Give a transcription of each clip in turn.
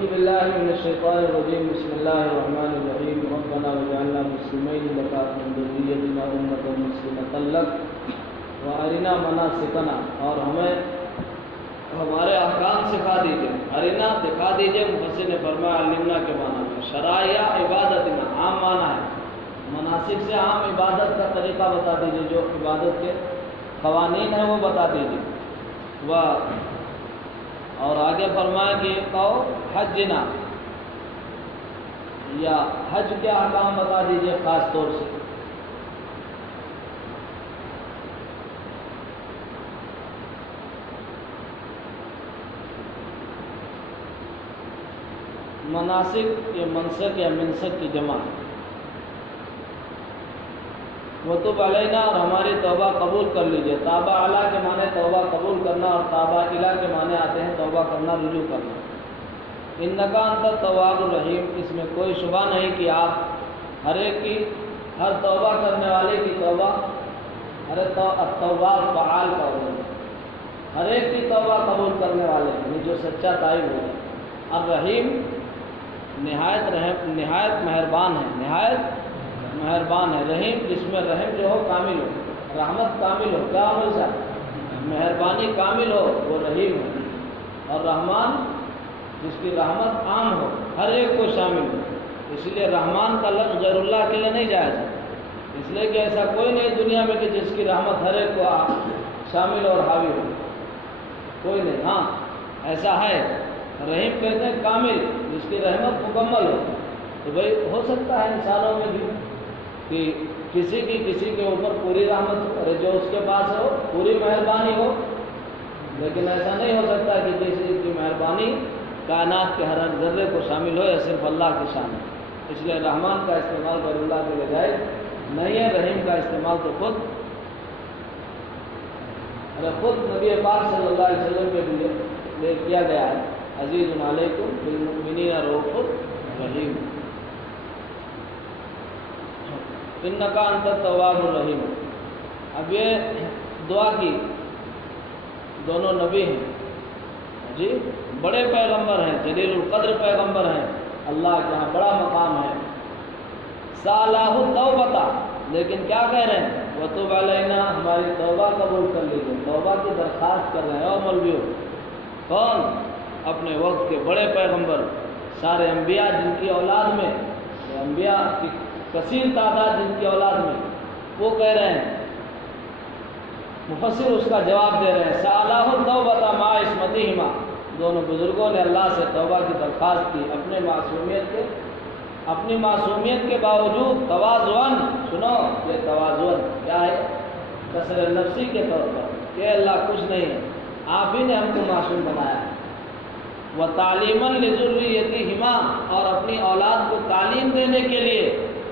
أعوذ بالله من الشيطان الرجيم بسم الله الرحمن الرحيم ربنا واجعلنا مسلمين لك ومن ذريتنا أمة مسلمة لك وأرنا مناسكنا اور ہمیں ہمارے احکام سکھا دیجیے. ارنا دکھا دیجیے. مفسر نے فرمایا علمنا کے معنی میں شرائع عبادتنا عام معنی ہے. مناسک سے عام عبادت کا طریقہ بتا دیجیے, جو عبادت کے قوانین ہیں وہ بتا دیجیے. اور آگے فرمایا کہ کہو حجنا, یا حج کے احکام بتا دیجیے خاص طور سے. مناسک یہ منسک یا منسک کی جمع ہے. وتوب علینا, اور ہماری توبہ قبول کر لیجیے. تابع علی کے معنی توبہ قبول کرنا, اور تابع الی کے معنی آتے ہیں توبہ کرنا, رجوع کرنا. انک انت التواب الرحیم, اس میں کوئی شبہ نہیں کہ آپ ہر ایک کی, ہر توبہ کرنے والے کی توبہ, ہر التواب فعال کا ہوگا, ہر ایک کی توبہ قبول کرنے والے ہیں جو سچا تائب ہو. الرحیم نہایت مہربان ہے, نہایت مہربان ہے. رحیم جس میں رحم جو ہو کامل ہو, رحمت کامل ہو, کیا ہو سا مہربانی کامل ہو, وہ رحیم ہے. اور رحمان جس کی رحمت عام ہو, ہر ایک کو شامل ہو. اس لیے رحمان کا لفظ غیر اللہ کے لیے نہیں جائز ہے, اس لیے کہ ایسا کوئی نہیں دنیا میں کہ جس کی رحمت ہر ایک کو شامل اور حاوی ہو, کوئی نہیں. ہاں ایسا ہے, رحیم کہتے ہیں کامل, جس کی رحمت مکمل ہو. تو بھائی ہو سکتا ہے انسانوں میں بھی کہ کسی کے اوپر پوری رحمت ہو, اور جو اس کے پاس ہو پوری مہربانی ہو, لیکن ایسا نہیں ہو سکتا کہ کسی کی مہربانی کائنات کے ہر ذرے کو شامل ہو, یا صرف اللہ کی شان ہے. اس لیے رحمان کا استعمال غیر اللہ کے بجائے نہیں ہے. رحیم کا استعمال تو خود نبی پاک صلی اللہ علیہ وسلم کے لیے کیا گیا ہے. عزیز علیکم بالمؤمنین رؤوف رحیم. انک انت التواب الرحیم. اب یہ دعا کی دونوں نبی ہیں جی, بڑے پیغمبر ہیں, جلیل القدر پیغمبر ہیں, اللہ کے یہاں بڑا مقام ہے. سالہ توبہ, لیکن کیا کہہ رہے ہیں, وتوب علینا, ہماری توبہ قبول کر لیجیے. توبہ کی درخواست کر رہے ہیں. اور مولویوں کون, اپنے وقت کے بڑے پیغمبر, سارے انبیاء جن کی اولاد میں, انبیاء کی کثیر تعداد جن کی اولاد میں, وہ کہہ رہے ہیں, مفسر اس کا جواب دے رہے ہیں. سالہ توبہ ما عصمتہما, دونوں بزرگوں نے اللہ سے توبہ کی درخواست کی اپنی معصومیت کے باوجود, تواضعاً. سنو یہ تواضعاً کیا ہے, کسر نفسی کے طور پر کہ اللہ کچھ نہیں ہے, آپ ہی نے ہم کو معصوم بنایا ہے. وتعلیماً لذریتہما, اور اپنی اولاد کو تعلیم دینے کے لیے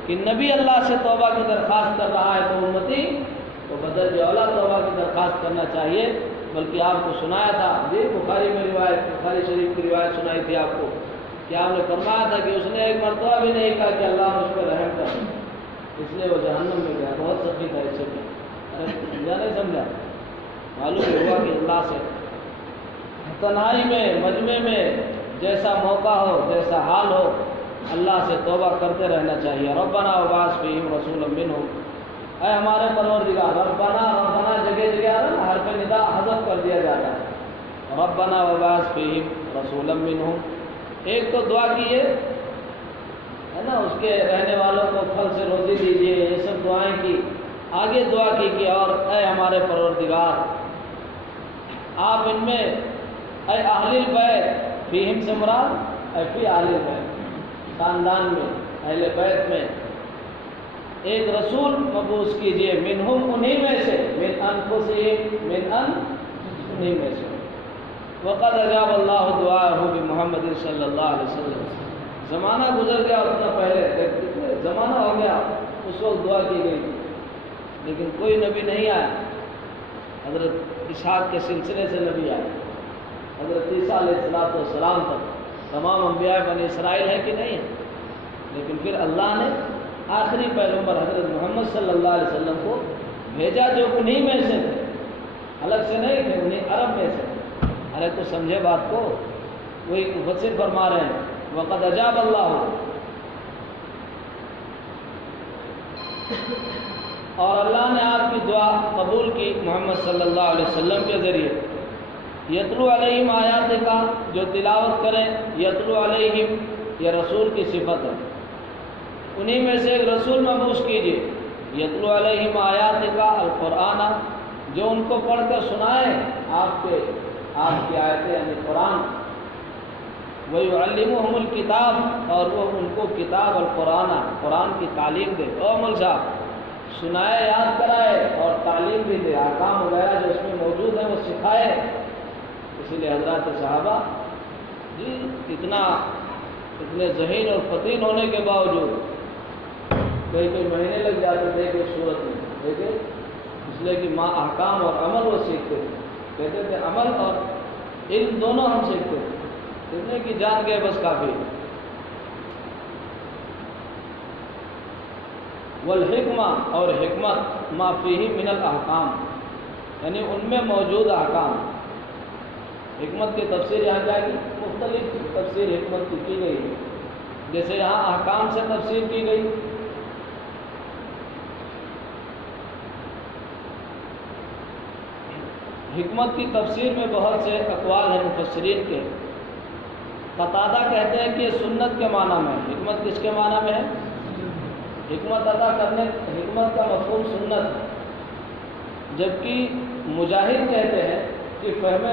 کہ نبی اللہ سے توبہ کی درخواست کر رہا ہے, تو امتی تو بدل اولا توبہ کی درخواست کرنا چاہیے. بلکہ آپ کو سنایا تھا جی, بخاری میں روایت, بخاری شریف کی روایت سنائی تھی آپ کو, کہ آپ نے فرمایا تھا کہ اس نے ایک مرتبہ بھی نہیں کہا کہ اللہ مجھ پر رحم کر, اس لیے وہ جہنم میں گیا. بہت سخی تھا اس سے, نہیں سمجھا. معلوم ہوا کہ اللہ سے تنہائی میں, مجمع میں, جیسا موقع ہو, جیسا حال ہو, اللہ سے توبہ کرتے رہنا چاہیے. ربنا وبعث فیہم رسولا منہم, اے ہمارے پروردگار. ربنا جگہ جگہ ہر پہ ندا حذف کر دیا جاتا ہے. ربنا وبعث فیہم رسولا منہم, ایک تو دعا کیے ہے نا, اس کے رہنے والوں کو پھل سے روزی دیجیے, یہ سب دعائیں کی. آگے دعا کی کہ اور اے ہمارے پروردگار, آپ ان میں اے اہل البیت, فیہم سے مراد اے فی اہل البیت, خاندان میں, اہل بیت میں ایک رسول مبعوث کیجیے. منہم, انہی میں سے, من انفسہم, انہی میں سے. وقد اجاب اللہ دعاءہ بمحمد صلی اللہ علیہ وسلم. زمانہ گزر گیا, اتنا پہلے زمانہ ہو گیا, اس وقت دعا کی گئی تھی, لیکن کوئی نبی نہیں آیا. حضرت اسحاق کے سلسلے سے نبی آئے, حضرت عیسیٰ علیہ السلام تک تمام انبیاء بنی اسرائیل ہے کہ نہیں ہے, لیکن پھر اللہ نے آخری پیغمبر حضرت محمد صلی اللہ علیہ وسلم کو بھیجا, جو انہی میں سے تھے, الگ سے نہیں تھے, انہیں عرب میں سے. ارے تو سمجھے بات کو, وہی مفسر فرما رہے ہیں وقد اجاب اللہ، اور اللہ نے آپ کی دعا قبول کی محمد صلی اللہ علیہ وسلم کے ذریعے۔ یتلو علیہم آیات کا، جو تلاوت کریں، یتلو علیہم یہ رسول کی صفت ہے، انہی میں سے ایک رسول مبعوث کیجیے۔ یتلو علیہم آیات کا القرآن، جو ان کو پڑھ کر سنائے آپ کی آیتیں یعنی قرآن۔ وَيُعَلِّمُهُمُ الْكِتَابَ، اور وہ ان کو کتاب قرآن کی تعلیم دے۔ او مول صاحب سنائے، یاد کرائے اور تعلیم بھی دے، احکام وغیرہ جو اس میں موجود ہیں وہ سکھائے۔ اسی لیے حضرات صحابہ جی اتنے ذہین اور فطین ہونے کے باوجود کئی مہینے لگ جاتے تھے کہ صورت میں، دیکھیں اس لیے کہ ماں احکام اور عمل وہ سیکھتے تھے، کہتے تھے عمل اور علم دونوں ہم سیکھتے تھے، اتنے کی جان گئے بس کافی۔ والحکمہ، اور حکمت، ما فیہ من الاحکام، یعنی ان میں موجود احکام۔ حکمت کی تفسیر یہاں جائے گی، مختلف تفسیر حکمت کی گئی ہے، جیسے یہاں احکام سے تفسیر کی گئی، حکمت کی تفسیر میں بہت سے اقوال ہیں مفسرین کے۔ قتادہ کہتے ہیں کہ یہ سنت کے معنی میں، حکمت کس کے معنی میں ہے؟ حکمت ادا کرنے، حکمت کا مفہوم سنت ہے، جبکہ مجاہد کہتے ہیں کہ فہم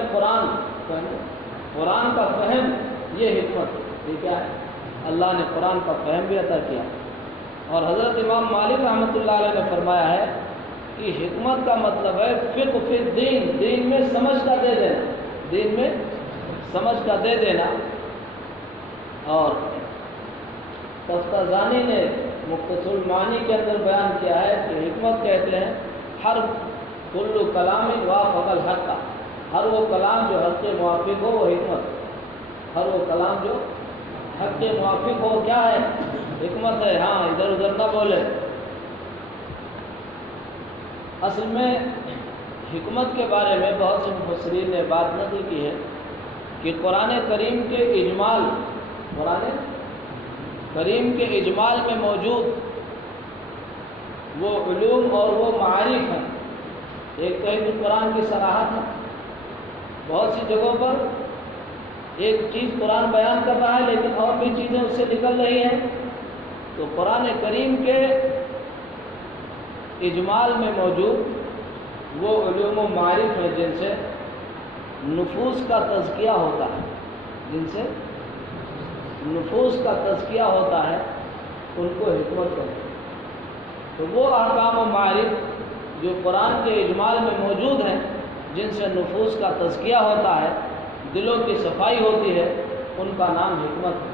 قرآن کا فہم یہ حکمت ہے۔ یہ کیا ہے؟ اللہ نے قرآن کا فہم بھی عطا کیا، اور حضرت امام مالک رحمۃ اللہ علیہ نے فرمایا ہے کہ حکمت کا مطلب ہے فقہ فی الدین، دین میں سمجھ کا دے دینا، دین میں سمجھ کا دے دینا۔ اور تفتازانی نے مختصر المعانی کے اندر بیان کیا ہے کہ حکمت کہتے ہیں ہر کل کلام وافق الحق، ہر وہ کلام جو حق کے موافق ہو وہ حکمت، ہر وہ کلام جو حق کے موافق ہو کیا ہے؟ حکمت ہے۔ ہاں ادھر ادھر نہ بولے۔ اصل میں حکمت کے بارے میں بہت سے مفسرین نے بات نقل کی ہے کہ قرآن کریم کے اجمال، قرآن کریم کے اجمال میں موجود وہ علوم اور وہ معارف ہیں۔ ایک تو ہے کہ قرآن کی صراحت ہے، بہت سی جگہوں پر ایک چیز قرآن بیان کر رہا ہے لیکن اور بھی چیزیں اس سے نکل رہی ہیں، تو قرآن کریم کے اجمال میں موجود وہ علوم و معارف ہیں جن سے نفوس کا تزکیہ ہوتا ہے، جن سے نفوس کا تزکیہ ہوتا ہے، ان کو حکمت کہتے ہیں۔ تو وہ احکام و معارف جو قرآن کے اجمال میں موجود ہیں، جن سے نفوس کا تزکیہ ہوتا ہے، دلوں کی صفائی ہوتی ہے، ان کا نام حکمت ہے۔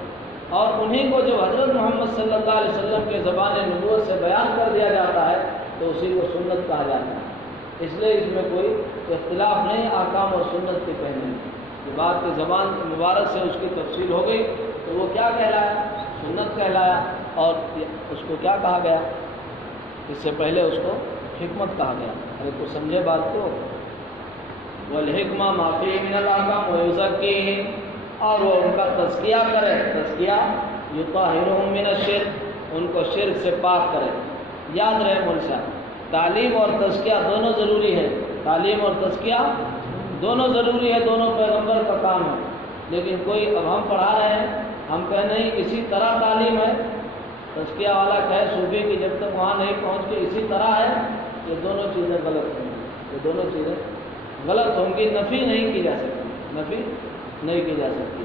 اور انہی کو جب حضرت محمد صلی اللہ علیہ وسلم کے زبان نبوت سے بیان کر دیا جاتا ہے تو اسی کو سنت کہا جاتا ہے۔ اس لیے اس میں کوئی اختلاف نہیں احکام اور سنت کے کہنے میں۔ جو بات کی زبان مبارک سے اس کی تفصیل ہو گئی تو وہ کیا کہلایا؟ سنت کہلایا۔ اور اس کو کیا کہا گیا؟ اس سے پہلے اس کو حکمت کہا گیا۔ ارے کو سمجھے بات کو؟ والحکمہ ما فیہ من الاحکام ویزکیہم، اور وہ ان کا تزکیہ کرے، تزکیہ یطہرہم من الشرک، ان کو شرک سے پاک کرے۔ یاد رہے مولشا، تعلیم اور تزکیہ دونوں ضروری ہے، تعلیم اور تزکیہ دونوں ضروری ہے، دونوں پیغمبر کا کام ہے۔ لیکن کوئی اب ہم پڑھا رہے ہیں، ہم کہیں نہیں اسی طرح تعلیم ہے، تزکیہ والا کہے صوفی کی جب تک وہاں نہیں پہنچ کے اسی طرح ہے، یہ دونوں چیزیں غلط ہوں گی، یہ دونوں چیزیں غلط ہوں گی، نفی نہیں کی جا سکتی، نفی نہیں کی جا سکتی۔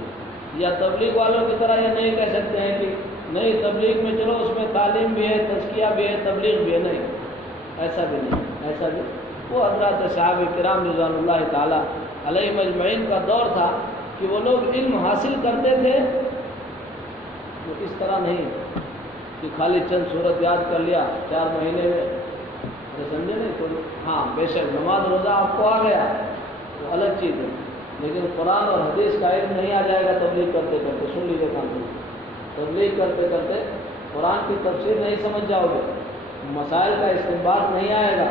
یا تبلیغ والوں کی طرح یہ نہیں کہہ سکتے ہیں کہ نہیں تبلیغ میں چلو اس میں تعلیم بھی ہے، تزکیہ بھی ہے، تبلیغ بھی ہے، نہیں، ایسا بھی نہیں، ایسا بھی۔ وہ حضرات صحابہ کرام رضوان اللہ تعالیٰ علیہ مجمعین کا دور تھا کہ وہ لوگ علم حاصل کرتے تھے، وہ اس طرح نہیں کہ خالی چند صورت یاد کر لیا 4 مہینے میں، سمجھے نہیں تو ہاں بے شک نماز روزہ آپ کو آ گیا وہ الگ چیز ہے، لیکن قرآن اور حدیث کا علم نہیں آ جائے گا تبلیغ کرتے کرتے۔ سن لیجیے کام کو، تبلیغ کرتے کرتے قرآن کی تفسیر نہیں سمجھ جاؤ گے، مسائل کا استنباط نہیں آئے گا،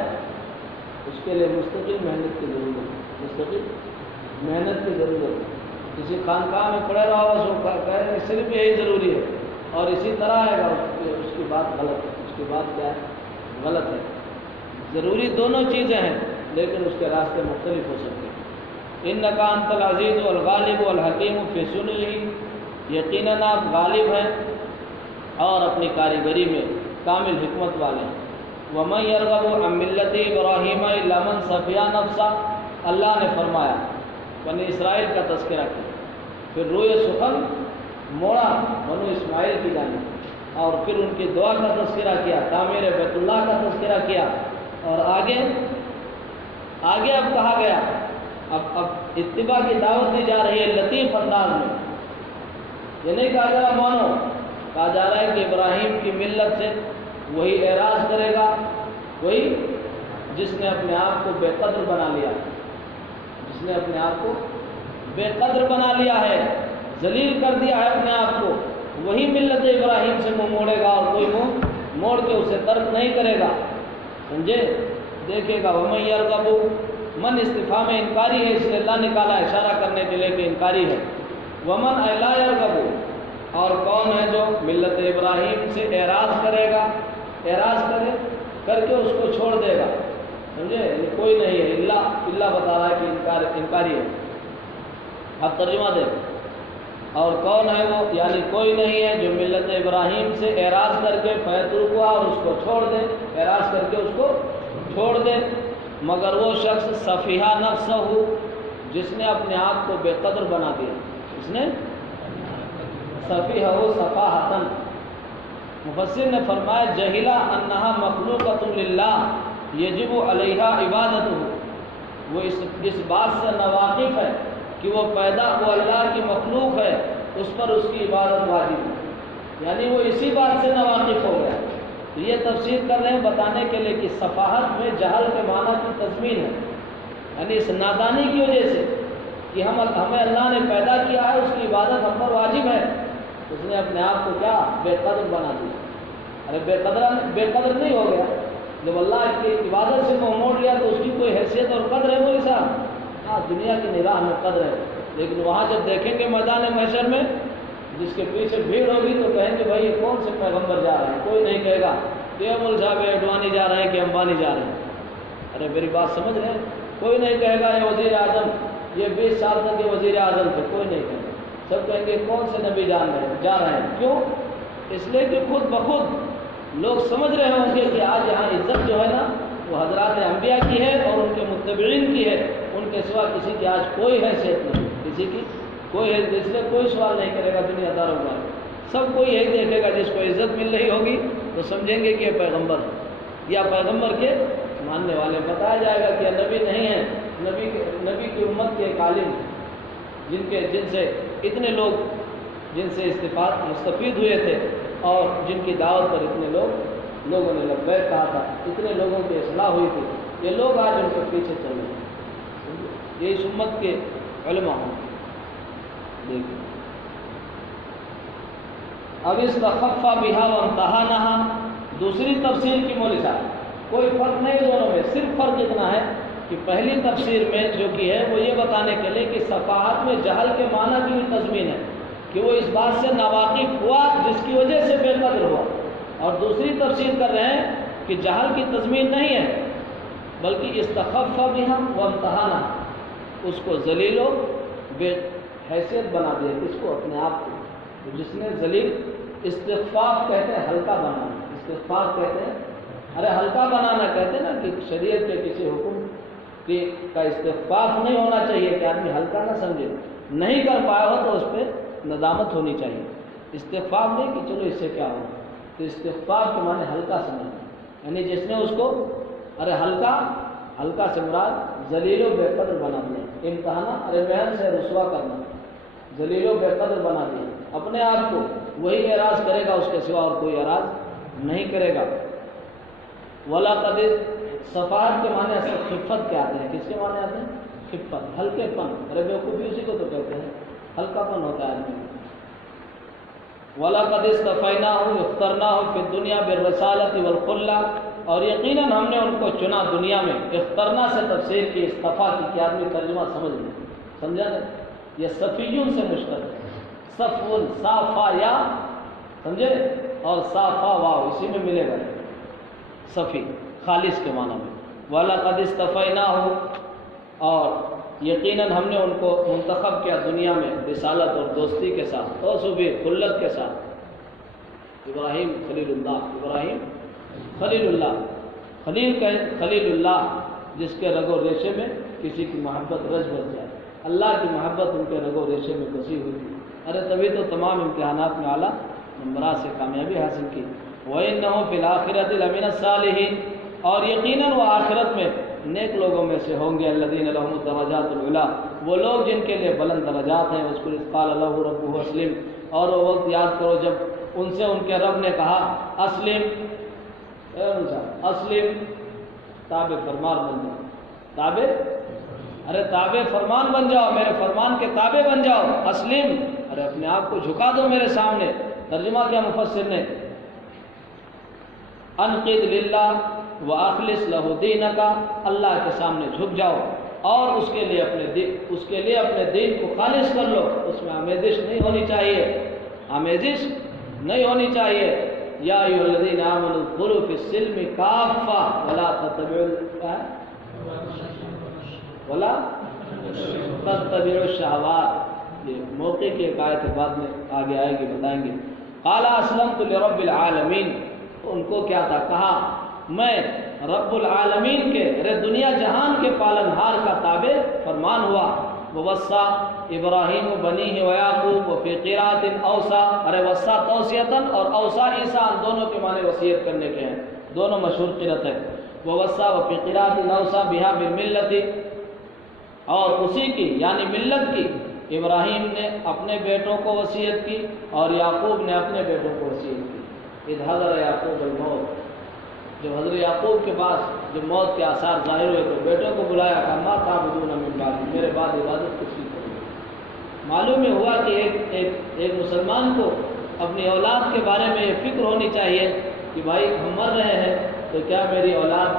اس کے لیے مستقل محنت کی ضرورت ہے، مستقل محنت کی ضرورت ہے۔ کسی خانقاہ میں پڑے رہو بس وہ کہہ رہے ہیں صرف یہی ضروری ہے اور اسی طرح ہے گا، اس کی بات غلط ہے، اس کی بات کیا ہے؟ غلط ہے۔ ضروری دونوں چیزیں ہیں لیکن اس کے راستے مختلف ہو سکتے ہیں۔ انکا انت العزیز والغالب والحکیم فی صنعہ، یقیناً آپ غالب ہیں اور اپنی کاریگری میں کامل حکمت والے ہیں۔ ومن یرغب عن ملت ابراہیم الا من صفی نفسہ، اللہ نے فرمایا بنی اسرائیل کا تذکرہ کیا، پھر روئے سخن موڑا بنو اسماعیل کی جانب، اور پھر ان کی دعا کا تذکرہ کیا، تعمیر بیت اللہ کا تذکرہ کیا، اور آگے اب کہا گیا، اب اتباع کی دعوت دی جا رہی ہے لطیف انداز میں۔ یہ نہیں کہا جا رہا مانو، کہا جا رہا ہے کہ ابراہیم کی ملت سے وہی اعراض کرے گا، وہی جس نے اپنے آپ کو بے قدر بنا لیا، جس نے اپنے آپ کو بے قدر بنا لیا ہے، ذلیل کر دیا ہے اپنے آپ کو، وہی ملت ابراہیم سے منہ موڑے گا، اور کوئی منہ موڑ کے اسے ترک نہیں کرے گا، سمجھے؟ دیکھے گا ومن یرغب، من استفہام میں انکاری ہے، اس لیے اللہ نکالا اشارہ کرنے کے لیے کہ انکاری ہے۔ ومن لا یرغب، اور کون ہے جو ملت ابراہیم سے اعراض کرے گا، اعراض کر کے اس کو چھوڑ دے گا، سمجھے؟ کوئی نہیں ہے، اللہ بتا رہا ہے کہ انکاری ہے۔ اب ترجمہ دے، اور کون ہے وہ، یعنی کوئی نہیں ہے جو ملت ابراہیم سے اعراض کر کے فیترکوا، اور اس کو چھوڑ دے، اعراض کر کے اس کو چھوڑ دے، مگر وہ شخص صفیہ نفسہ ہو جس نے اپنے آپ کو بے قدر بنا دیا، اس نے صفیہ ہو صفاحتن۔ مفسر نے فرمایا جہلا انہا مخلوقۃ للہ یجب علیہا عبادتہ، وہ اس بات سے ناواقف ہے کہ وہ اللہ کی مخلوق ہے، اس پر اس کی عبادت واجب ہے، یعنی وہ اسی بات سے ناواقف ہو گیا۔ یہ تفسیر کر رہے ہیں بتانے کے لیے کہ صفاحت میں جہل کے معنی کی تضمین ہے، یعنی اس نادانی کی وجہ سے کہ ہمیں اللہ نے پیدا کیا ہے، اس کی عبادت ہم پر واجب ہے، اس نے اپنے آپ کو کیا بے قدر بنا دیا۔ ارے بے قدر نہیں ہو گیا، جب اللہ کی عبادت سے منہ موڑ لیا تو اس کی کوئی حیثیت اور قدر ہے کوئی صاحب؟ ہاں دنیا کی نگاہ میں قدر ہے، لیکن وہاں جب دیکھیں گے میدان محشر میں جس کے پیچھے بھیڑ ہوگی تو کہیں گے بھائی یہ کون سے پیغمبر جا رہے ہیں؟ کوئی نہیں کہے گا کہ مول صاحب اڈوانی جا رہے ہیں کہ امبانی جا رہے ہیں۔ ارے میری بات سمجھ رہے ہیں؟ کوئی نہیں کہے گا یہ وزیر اعظم، یہ 20 سال تک یہ وزیر اعظم تھے، کوئی نہیں کہے گا۔ سب کہیں گے کون سے نبی جا رہے ہیں؟ کیوں؟ اس لیے کہ خود بخود لوگ سمجھ رہے ہوں گے کہ آج یہاں عزت جو ہے نا وہ حضرات انبیاء کی ہے اور ان کے متبعین کی ہے، ان کے سوا کسی کی آج کوئی حیثیت نہیں، کسی کی کوئی حیثیت، اس لیے کوئی سوال نہیں کرے گا دنیا داروں کا، سب کو یہی دیکھے گا، جس کو عزت مل رہی ہوگی تو سمجھیں گے کہ یہ پیغمبر ہے یا پیغمبر کے ماننے والے۔ بتایا جائے گا کہ نبی نہیں ہے، نبی کی امت کے ایک عالم جن سے اتنے لوگ جن سے مستفید ہوئے تھے اور جن کی دعوت پر اتنے لوگوں نے لبیک کہا تھا، اتنے لوگوں کی اصلاح ہوئی تھی، یہ لوگ آج ان کے پیچھے چل رہے ہیں، یہ اس امت کے علماء ہوں۔ دیکھیں اب استخفا بہا وامتحانہا، دوسری تفسیر کی مولوی صاحب کوئی فرق نہیں دونوں میں، صرف فرق اتنا ہے کہ پہلی تفسیر میں جو کی ہے وہ یہ بتانے کے لیے کہ صفاحت میں جہل کے معنی کی بھی تضمین ہے کہ وہ اس بات سے ناواقف ہوا جس کی وجہ سے بے قدر ہوا، اور دوسری تفسیر کر رہے ہیں کہ جہل کی تضمین نہیں ہے بلکہ استخفا بہا وامتحانہا، اس کو ذلیل و بے حیثیت بنا دیا، اس کو اپنے آپ کو، جس نے ذلیل، استخفاف کہتے ہیں ہلکا بنانا، استخفاف کہتے ہیں، ارے ہلکا بنانا کہتے ہیں نا کہ شریعت کے کسی حکم کا استخفاف نہیں ہونا چاہیے کہ آدمی ہلکا نہ سمجھے، نہیں کر پایا ہو تو اس پہ ندامت ہونی چاہیے، استخفاف نہیں کہ چلو اس سے کیا ہوگا، تو استخفاف کے معنی ہلکا سمجھنا، یعنی جس نے اس کو ارے ہلکا سے مراد ذلیل و بے قدر بنا دیا، امتحانہ ارے محن سے رسوا کرنا، ذلیل و بے قدر بنا دیا، اپنے آپ کو وہی اعراض کرے گا، اس کے سوا اور کوئی اعراض نہیں کرے گا۔ ولا قدر، صفات کے معنی اصل خفت کے آتے ہیں، کس کے معنی آتے ہیں؟ خفت، ہلکے پن، ارے بیوقوفی اسی کو تو کہتے ہیں، ہلکا پن ہوتا ہے آدمی۔ ولا قد اصطفیناہ، اخترناہ فی الدنیا بالرسالۃ والخلہ، اور یقیناً ہم نے ان کو چنا دنیا میں، اخترنا سے تفسیر کی، اصطفیٰ کی کہ آدمی ترجمہ سمجھ لے، سمجھا نہیں؟ یہ صفیون سے مشتق ہے، صفون صافا یا سمجھے، اور صافا واو اسی میں ملے گا صفی خالص کے معنی میں۔ وَلَقَدِ اسْتَفَيْنَاهُ، اور یقیناً ہم نے ان کو منتخب کیا دنیا میں رسالت اور دوستی کے ساتھ، توصبی خلت کے ساتھ۔ ابراہیم خلیل اللہ، ابراہیم خلیل اللہ، خلیل اللہ جس کے رگ و ریشے میں کسی کی محبت رچ بس جائے، اللہ کی محبت ان کے رگ و ریشے میں بسی ہوئی تھی، ارے تبھی تو تمام امتحانات میں اعلیٰ نمبرات سے کامیابی حاصل کی۔ وَإِنَّهُ فِي الْآخِرَةِ لَمِنَ الصَّالِحِينَ، اور یقیناً وہ آخرت میں نیک لوگوں میں سے ہوں گے، الذین لهم الدرجات العلیٰ، وہ لوگ جن کے لیے بلند درجات ہیں۔ اس کو قال له ربه اسلم، اور وہ وقت یاد کرو جب ان سے ان کے رب نے کہا اسلم، اسلم تابع فرمان بن جاؤ، تابع، ارے تابع فرمان بن جاؤ، میرے فرمان کے تابع بن جاؤ، اسلم، ارے اپنے آپ کو جھکا دو میرے سامنے۔ ترجمہ کیا مفسر نے، انقد للہ واخلص لہ دینک، اللہ کے سامنے جھک جاؤ اور اس کے لیے اپنے دین کو خالص کر لو، اس میں آمیزش نہیں ہونی چاہیے، آمیزش نہیں ہونی چاہیے۔ یا ایھا الذین آمنوا ادخلوا فی السلم کافہ ولا تتبعوا الشہوات، یہ موقع کی ایک آیت بعد میں آگے آئے گی، بتائیں گے۔ قال اسلمت لرب العالمین، ان کو کیا تھا، کہا میں رب العالمین کے، ارے دنیا جہان کے پالنہار کا تابع فرمان ہوا۔ ووصى ابراہیم بنیہ ویعقوب وفی قراءۃ اوصى، ارے وصى توصیۃً اور اوصى ایثار، دونوں کے معنی وصیت کرنے کے ہیں، دونوں مشہور قرأت ہے۔ ووصى وفی قراءۃ اوصى بها بالملۃ، اور اسی کی یعنی ملت کی ابراہیم نے اپنے بیٹوں کو وصیت کی اور یعقوب نے اپنے بیٹوں کو وصیت کی۔ اذ حضر یعقوب الموت، جب حضرت یعقوب کے پاس جب موت کے آثار ظاہر ہوئے تو بیٹوں کو بلایا، کہا ما تعبدون من بعدی، میرے بعد عبادت کس کی کریں گے۔ معلوم یہ ہوا کہ ایک مسلمان کو اپنی اولاد کے بارے میں یہ فکر ہونی چاہیے کہ بھائی ہم مر رہے ہیں تو کیا میری اولاد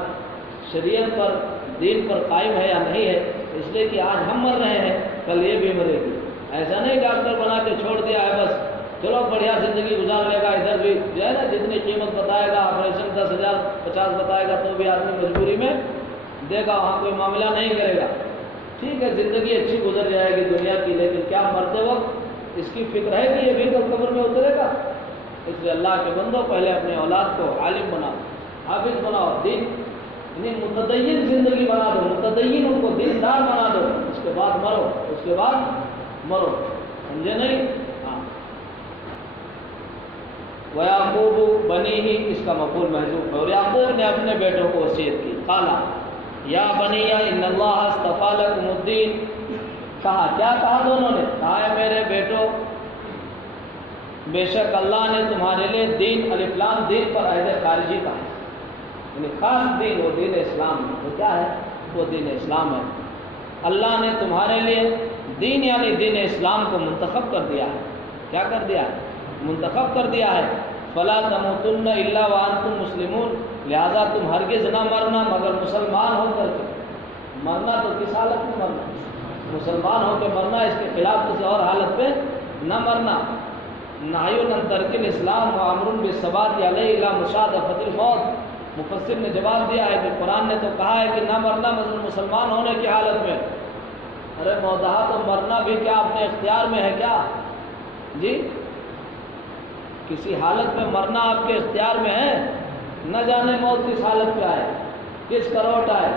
شریعت پر دین پر قائم ہے یا نہیں ہے، اس لیے کہ آج ہم مر رہے ہیں کل یہ بھی مرے گی۔ ایسا نہیں ڈاکٹر بنا کے چھوڑ دیا ہے بس چلو بڑھیا زندگی گزار لے گا، ادھر بھی جو ہے نا جتنی قیمت بتائے گا، آپریشن 10,000 50 بتائے گا تو بھی آدمی مجبوری میں دے گا، وہاں کوئی معاملہ نہیں کرے گا۔ ٹھیک ہے زندگی اچھی گزر جائے گی دنیا کی، لیکن کیا مرتے وقت اس کی فکر ہے کہ یہ بھی قبر میں اترے گا؟ اس لیے اللہ کے بندوں پہلے اپنے اولاد کو عالم بناؤ، حافظ بناؤ، دین یعنی متدین زندگی بنا دو، متدین ان کو دیندار بنا دو، اس کے بعد مرو، اس کے بعد مرو، سمجھے نہیں؟ ہاں۔ وَيَعْقُوبُ بَنِيهِ، اس کا مفعول محذوف ہے، اور یعقوب نے اپنے بیٹوں کو وصیت کی، قالا یا بنی ان اللہ اصطفیٰ لکم الدین، کہا کیا کہا دونوں نے، کہا ہے میرے بیٹو بے شک اللہ نے تمہارے لیے دین، الف لام دین پر عہد خارجی کا ہے، یعنی خاص دین، وہ دین اسلام ہے، وہ کیا ہے، وہ دین اسلام ہے۔ اللہ نے تمہارے لیے دین یعنی دین اسلام کو منتخب کر دیا ہے، کیا کر دیا ہے، منتخب کر دیا ہے۔ فلا تموتن الا وانتم مسلمون، لہذا تم ہرگز نہ مرنا مگر مسلمان ہو کر کے۔ مرنا تو کس حالت میں مرنا، مسلمان ہو کے مرنا، اس کے خلاف کسی اور حالت پہ نہ مرنا۔ نہی عن ترک الاسلام و امر بالثبات علیہ الا مشاہدۃ الموت، مفسر نے جواب دیا ہے کہ قرآن نے تو کہا ہے کہ نہ مرنا مسلمان ہونے کی حالت میں، ارے موضح تو مرنا بھی کیا اپنے اختیار میں ہے کیا جی؟ کسی حالت میں مرنا آپ کے اختیار میں ہے؟ نہ جانے موت کس حالت پہ آئے، کس کروٹ آئے،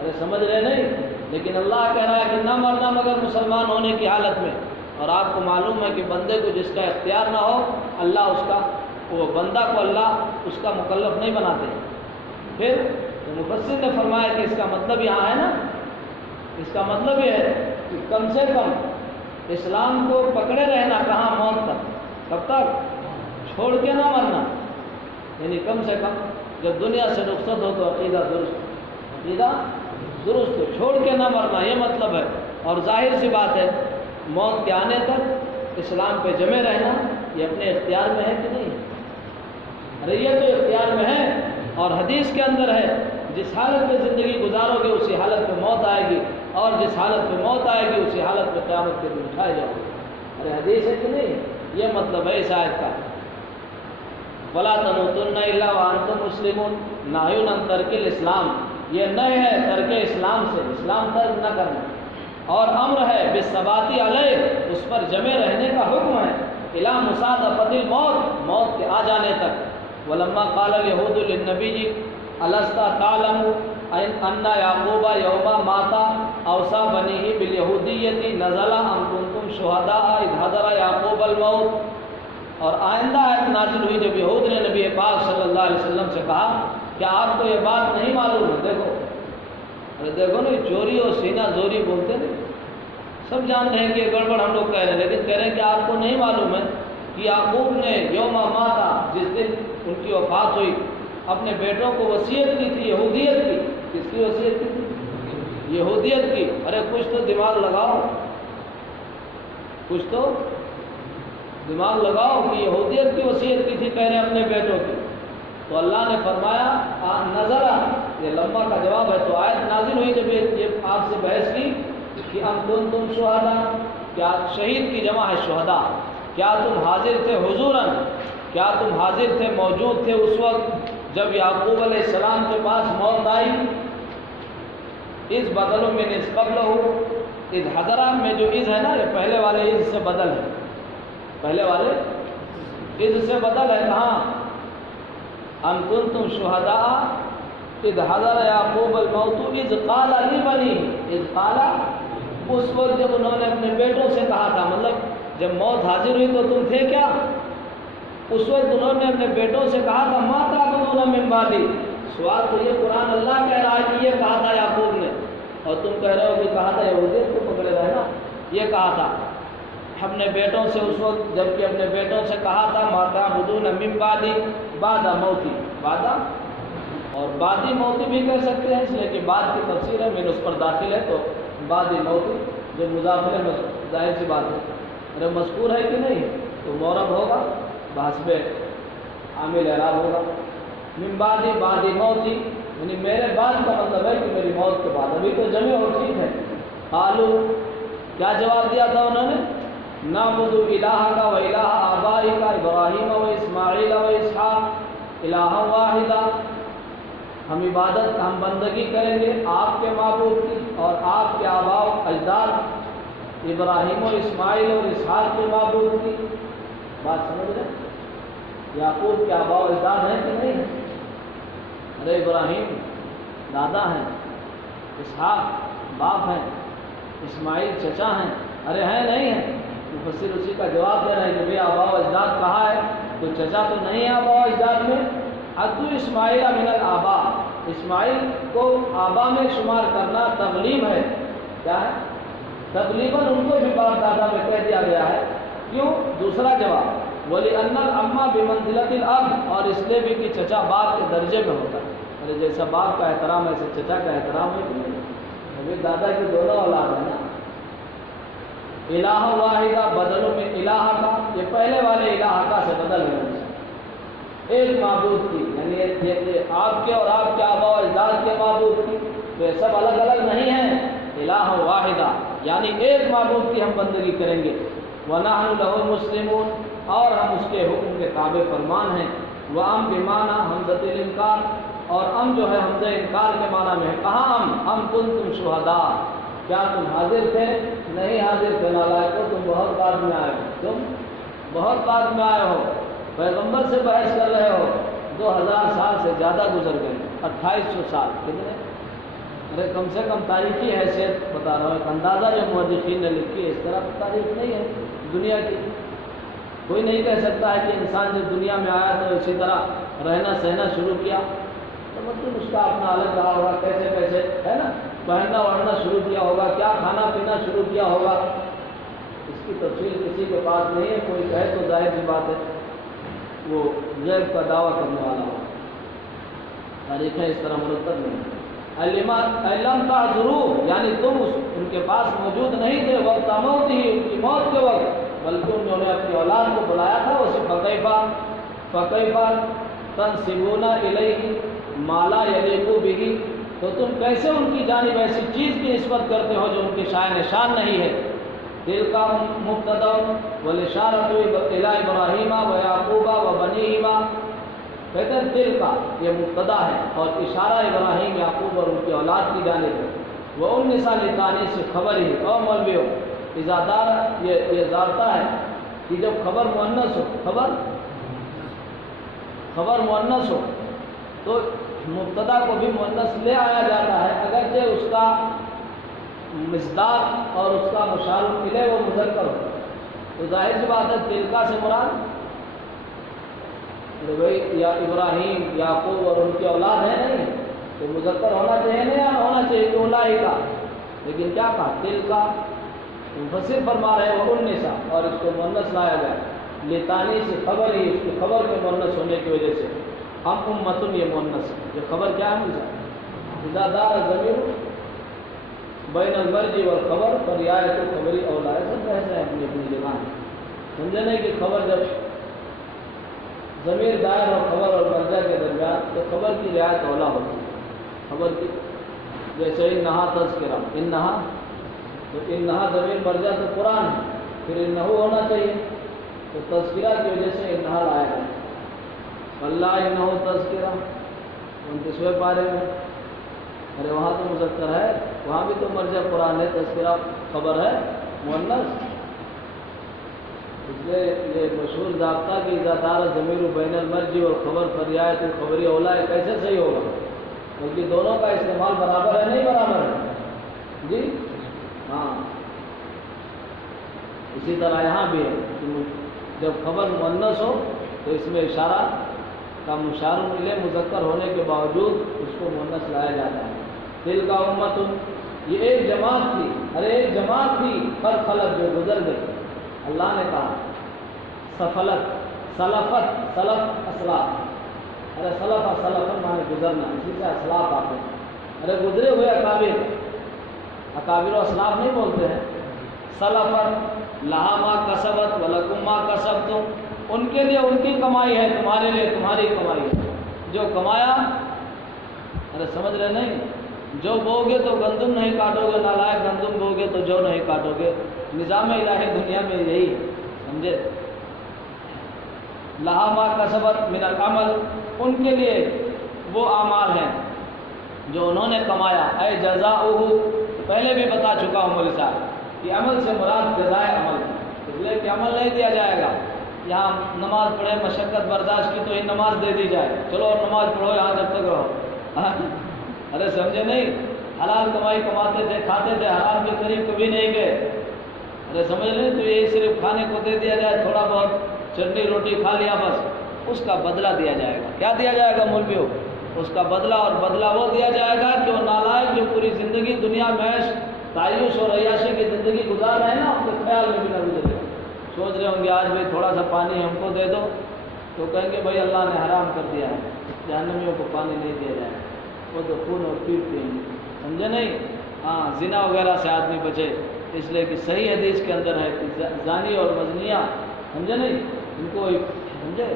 ارے سمجھ رہے نہیں؟ لیکن اللہ کہہ رہا ہے کہ نہ مرنا مگر مسلمان ہونے کی حالت میں، اور آپ کو معلوم ہے کہ بندے کو جس کا اختیار نہ ہو اللہ اس کا، وہ بندہ کو اللہ اس کا مکلف نہیں بناتے۔ پھر تو مفسر نے فرمایا کہ اس کا مطلب یہاں ہے نا، اس کا مطلب یہ ہے کہ کم سے کم اسلام کو پکڑے رہنا، کہاں موت تک، کب تک، چھوڑ کے نہ مرنا، یعنی کم سے کم جب دنیا سے رخصت ہو تو عقیدہ درست، عقیدہ درست ہو، چھوڑ کے نہ مرنا، یہ مطلب ہے۔ اور ظاہر سی بات ہے موت کے آنے تک اسلام پہ جمے رہنا یہ اپنے اختیار میں ہے کہ نہیں؟ ارے یہ تو اختیار میں ہے، اور حدیث کے اندر ہے جس حالت میں زندگی گزارو گے اسی حالت میں موت آئے گی، اور جس حالت میں موت آئے گی اسی حالت میں قیامت کے دن اٹھائے جاؤ گے۔ ارے حدیث ہے کہ نہیں؟ یہ مطلب ہے اس آیت کا۔ وَلَا تَمُوتُنَّ إِلَّا وَأَنْتُمْ مُسْلِمُونَ، نَهْيٌ عَنْ تَرْكِ الْإِسْلَامِ، یہ نہی ہے ترک اسلام سے، اسلام ترک نہ کرنا، اور امر ہے بالثبات علیہ، اس پر جمے رہنے کا حکم ہے، الی مصادفۃ الموت، موت کے آ جانے تک۔ ولما قال اليهود للنبي الست تعلم ان يعقوب يوم مات اوصى بنيه باليهودية نزل ام كنتم شهداء اذ حضر يعقوب الموت، اور آئندہ آیت نازل ہوئی جب یہود نے نبی پاک صلی اللہ علیہ وسلم سے کہا کہ آپ کو یہ بات نہیں معلوم ہے؟ دیکھو، ارے دیکھو نا، چوری اور سینہ زوری بولتے نہیں، سب جان رہے ہیں کہ یہ گڑبڑ ہم لوگ کہہ رہے ہیں، لیکن کہہ رہے ہیں کہ آپ کو نہیں معلوم ہے کہ یعقوب نے یوم ماتا، جس دن ان کی وفات ہوئی، اپنے بیٹوں کو وصیت کی تھی یہودیت کی۔ کس کی وصیت کی تھی؟ یہودیت کی۔ ارے کچھ تو دماغ لگاؤ، کچھ تو دماغ لگاؤ کہ یہودیت کی وصیت کی تھی، کہہ رہے ہیں اپنے بیٹوں کی۔ تو اللہ نے فرمایا نظر، یہ لمبا کا جواب ہے، تو آیت نازل ہوئی جب یہ آپ سے بحث کی کہ ام کنتم شہداء، کیا شہید کی جمع ہے شہداء، کیا تم حاضر تھے حضوراً، کیا تم حاضر تھے، موجود تھے اس وقت جب یعقوب علیہ السلام کے پاس موت آئی؟ اس بدل میں اس قبل ہو، اس حضرہ میں جو از ہے نا، یہ پہلے والے از سے بدل ہے، پہلے والے از سے بدل ہے۔ کہاں؟ ام کنتم شہداء اذ حضر یعقوب الموت اذ قال لبنیہ، اذ قال، اس وقت جب انہوں نے اپنے بیٹوں سے کہا تھا، مطلب جب موت حاضر ہوئی تو تم تھے کیا؟ اس وقت انہوں نے اپنے بیٹوں سے کہا تھا ما تعبدون من بعدی۔ سوال تو یہ قرآن اللہ کہہ رہا ہے کہ یہ کہا تھا یعقوب نے، اور تم کہہ رہے ہو کہ کہا تھا یہودیت کو پکڑے رہے نا، یہ کہا تھا اپنے بیٹوں سے اس وقت جب کہ اپنے بیٹوں سے کہا تھا ما تعبدون من بعدی بعد موتی، بعد اور بعدی موتی بھی کہہ سکتے ہیں، اس لیے کہ بعد کی تفسیر ہے، میں اس پر داخل ہے تو بعدی موتی جو مضاف ہے، ظاہر سی بات ہے، ارے مذکور ہے کہ نہیں تو مورب ہوگا، بحسب عامل اعراب ہوگا۔ من بعدی، بعدی موتی یعنی میرے بعد کا مطلب ہے کہ میری موت کے بعد، ابھی تو جمع اور ٹھیک ہے۔ قالو، کیا جواب دیا تھا انہوں نے؟ نعبد الہک و الہ آبائک ابراہیم و اسماعیل و اسحاق الہا واحدا، ہم عبادت، ہم بندگی کریں گے آپ کے معبود کی اور آپ کے آباء و اجداد ابراہیم و اسماعیل اور اسحاق کے معبود کی۔ بات سمجھ رہے؟ یعقوب کے آباء و اجداد ہیں کہ نہیں ہیں؟ ارے ابراہیم دادا ہیں، اسحاق باپ ہیں، اسماعیل چچا ہیں، ارے ہیں نہیں ہیں؟ مفسر اسی کا جواب دے رہے ہیں کہ بھئی آباء و اجداد کہا ہے تو چچا تو نہیں ہے آباء و اجداد میں۔ عدو اسماعیل من الآباء، اسماعیل کو آبا میں شمار کرنا تغلیب ہے۔ کیا ہے؟ تغلیباً ان کو بھی باپ دادا میں کہہ دیا گیا ہے۔ کیوں؟ دوسرا جواب وَلِأَنَّ الْأَمَّ بِمَنْزِلَةِ الْأَبِ، اور اس لیے بھی کہ چچا باپ کے درجے میں ہوتا ہے، ارے جیسا باپ کا احترام ایسے چچا کا احترام ہے کہ نہیں؟ ابھی دادا کی دونوں اولاد ہے نا۔ الہ واحدہ بدلوں میں الہ کا، یہ پہلے والے الہ کا سے بدل ہے، ایک معبود کی، یعنی یہ آپ کے اور آپ کے آباء و اجداد کے معبود کی، تو یہ سب الگ الگ نہیں ہیں، الہ واحدہ یعنی ایک معبود کی ہم بندگی کریں گے۔ وَنَحْنُ لَهُ مُسْلِمُونَ، اور ہم اس کے حکم کے تابع فرمان ہیں۔ وَأَمْ بِمَانَا حمزۃ الانکار، اور ام جو ہے حمزہ انکار کے معنی میں ہے۔ کہاں ام کنتم شہداء، کیا تم حاضر تھے؟ نہیں حاضر تھے، نالائقو، تم بہت بعد میں آئے ہو، تم بہت بعد میں آئے ہو، پیغمبر سے بحث کر رہے ہو، 2000 سال سے زیادہ گزر گئے، 2800 سال کتنے؟ ارے کم سے کم تاریخی حیثیت بتا رہا ہوں، ایک اندازہ جو محدثین نے لکھی ہے، اس طرح تاریخ نہیں ہے دنیا کی۔ کوئی نہیں کہہ سکتا ہے کہ انسان جب دنیا میں آیا تو اسی طرح رہنا سہنا شروع کیا، تو مطلب اس کا اپنا الگ رہا ہوگا، کیسے کیسے ہے نا، پہننا اوڑھنا شروع کیا ہوگا، کیا کھانا پینا شروع کیا ہوگا، اس کی تفصیل کسی کے پاس نہیں ہے۔ کوئی کہے تو ظاہر سی بات ہے وہ غیب کا دعویٰ کرنے والا ہو، تاریخیں اس طرح مرتب نہیں۔ علم تعذروا، یعنی تم ان کے پاس موجود نہیں تھے وقت موت ہی، ان کی موت کے وقت، بلکہ انہوں نے اپنی اولاد کو بلایا تھا، اسے فکیفا تنسبون الیہ، مالا یلیقو بہی، تو تم کیسے ان کی جانب ایسی چیز کی نسبت کرتے ہو جو ان کی شان نشان نہیں ہے؟ دل کا مبتدا والاشارۃ الی ابراہیم و یعقوب و بنیہما، کہتے ہیں دل کا یہ مبتدا ہے اور اشارہ ابراہیم یعقوب اور ان کی اولاد کی جانب ہے۔ وہ ان نساء لتانی سے خبر ہی اور مولویوں ازادار یہ ضابطہ ہے کہ جب خبر مؤنث ہو، خبر مؤنث ہو تو مبتدا کو بھی مؤنث لے آیا جاتا ہے، اگرچہ اس کا مصداق اور اس کا مشار الیہ وہ مذکر ہو، تو ظاہر سی بات ہے تلکا سے مراد بھائی یا ابراہیم یعقوب اور ان کی اولاد ہے نہیں، تو مذکر ہونا چاہیے نہیں یا ہونا چاہیے کہ اولئک کا، لیکن کیا کہا تلکا، مفسر فرما رہے وہ النساء اور اس کو مؤنث لایا گیا لتانی سے خبر ہی، اس کی خبر کے مؤنث ہونے کی وجہ سے ہم امتن یہ مؤنث ہے، یہ خبر کیا ہے؟ اذا دار الضمیر بین المرجع والخبر فرعایت خبری اولا، سب ایسا ہے اپنی اپنی جگہ، سمجھے نہیں کہ خبر جب ضمیر دائر اور خبر اور مرجع کے درمیان تو خبر کی رعایت اولا ہوتی ہے، خبر کی جیسے انہا تذکرہ، انہا تو انہا ضمیر مرجع تو قرآن ہے، پھر انہو ہونا چاہیے، تو تذکرہ کی وجہ سے انہا لایا ہے۔ اللہ انہو تذکرہ 29ویں پارے میں، ارے وہاں تو مذکر ہے، وہاں بھی تو مرجع قرآن ہے، تذکرہ خبر ہے مؤنث، اس لیے یہ مشہور ضابطہ کہ اذا دار ضمیر بین المرجع والخبر فرعایت الخبری اولا، کیسے صحیح ہوگا؟ کیونکہ دونوں کا استعمال برابر ہے نہیں برابر ہے جی؟ ہاں، اسی طرح یہاں بھی ہے کہ جب خبر مؤنث ہو تو اس میں اشارہ کا مشار الیہ مذکر ہونے کے باوجود اس کو مؤنث لایا جاتا ہے۔ دل کا امت، یہ ایک جماعت تھی، ارے ایک جماعت تھی پر خلط جو گزر گئی، اللہ نے کہا سفلت، سلفت، سلف اسلاف، ارے سلف اور سلفن مانے گزرنا، اسی سے اسلاف آتے ہیں، ارے گزرے ہوئے اکابر، اکابر و اسلاف نہیں بولتے ہیں، سلفت لہا ما کسبت ولکم ما کسبتم، ان کے لیے ان کی کمائی ہے، تمہارے لیے تمہاری کمائی ہے، جو کمایا، ارے سمجھ رہے نہیں، جو بوگے تو گندم نہیں کاٹو گے، نالائق گندم بوگے تو جو نہیں کاٹو گے، نظام الہی دنیا میں یہی ہے، سمجھے؟ لہا ما کسبت من العمل، ان کے لیے وہ اعمال ہیں جو انہوں نے کمایا، اے جزاؤہ، پہلے بھی بتا چکا ہوں مولوی صاحب کہ عمل سے مراد جزائے عمل ہے، اس لیے کہ عمل نہیں دیا جائے گا، یہاں نماز پڑھے مشقت برداشت کی تو یہ نماز دے دی جائے، چلو نماز پڑھو یہاں جب تک رہو، ارے سمجھے نہیں، حلال کمائی کماتے تھے، کھاتے تھے، حرام کے قریب کبھی نہیں گئے، ارے سمجھ لیں، تو یہی صرف کھانے کو دے دیا جائے، تھوڑا بہت چٹنی روٹی کھا لیا بس، اس کا بدلہ دیا جائے گا، کیا دیا جائے گا مولویوں؟ اس کا بدلہ، اور بدلہ وہ دیا جائے گا جو نالائق جو پوری زندگی دنیا میں تعیش اور عیاشی کی زندگی گزار رہے ہیں نا، ان کے خیال میں بھی نہ گزرے، سوچ رہے ہوں گے آج بھی تھوڑا سا پانی ہم کو دے دو، تو کہیں گے بھائی اللہ نے حرام کر دیا ہے، جہنمیوں کو پانی نہیں دیا جائے، وہ تو خون اور پیٹ پئیں گے، سمجھے نہیں؟ ہاں، زنا وغیرہ سے آدمی بچے، اس لیے کہ صحیح حدیث کے اندر ہے کہ زانی اور مزنیہ، سمجھے نہیں، ان کو سمجھے،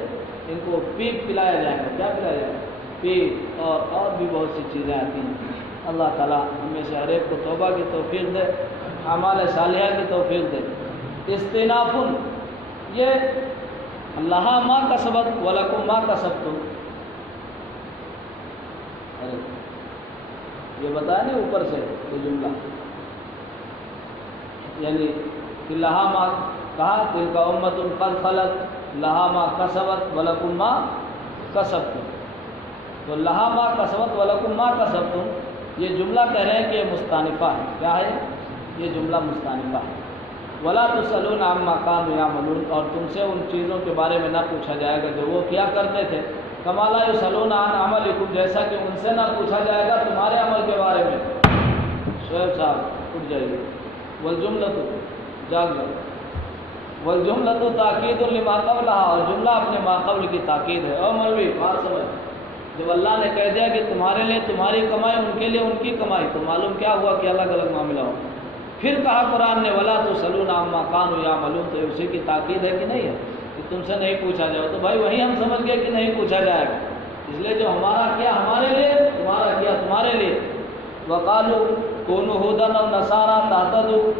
ان کو پیپ پلایا جائے گا، کیا پلایا جائے گا؟ پیپ، اور بھی بہت سی چیزیں آتی ہیں۔ اللہ تعالیٰ ہمیں سے ہر ایک کو توبہ کی توفیق دے، اعمال صالحہ کی توفیق دے۔ استناف، یہ لہا ما کسبت ولکم ما کسبتم، یہ بتایا نا اوپر سے یہ جملہ، یعنی کہ لہا ما کہا تلک امۃ قد خلت لہا ما کسبت ولکم ما کسبتم، تو لہا ما کسبت ولکم ما کسبتم، یہ جملہ کہہ رہے ہیں کہ یہ مستانفہ ہے، کیا ہے یہ جملہ؟ مستانفہ ہے۔ ولا تسألون عما كانوا يعملون، اور تم سے ان چیزوں کے بارے میں نہ پوچھا جائے گا جو وہ کیا کرتے تھے، كما لا يسألون عن عملكم، جیسا کہ ان سے نہ پوچھا جائے گا تمہارے عمل کے بارے میں۔ شعیب صاحب اٹھ جائیے، والجملۃ، جاگ جاؤ، والجملۃ تاکید لما قبلها، اور جملہ اپنے ما قبل کی تاکید ہے۔ او مولوی بات سمجھ، جب اللہ نے کہہ دیا کہ تمہارے لیے تمہاری کمائی، ان کے لیے ان کی کمائی، تو معلوم کیا ہوا کہ الگ الگ معاملہ ہو۔ پھر کہا قرآن نے ولا تسألون عما كانوا يعملون، تو اسی کی تاکید ہے کہ نہیں ہے کہ تم سے نہیں پوچھا جائے، تو بھائی وہی ہم سمجھ گئے کہ نہیں پوچھا جائے گا، اس لیے جو ہمارا کیا ہمارے لیے، تمہارا کیا تمہارے لیے۔ وقالوا کونوا ھودا او نصارا تہتدوا،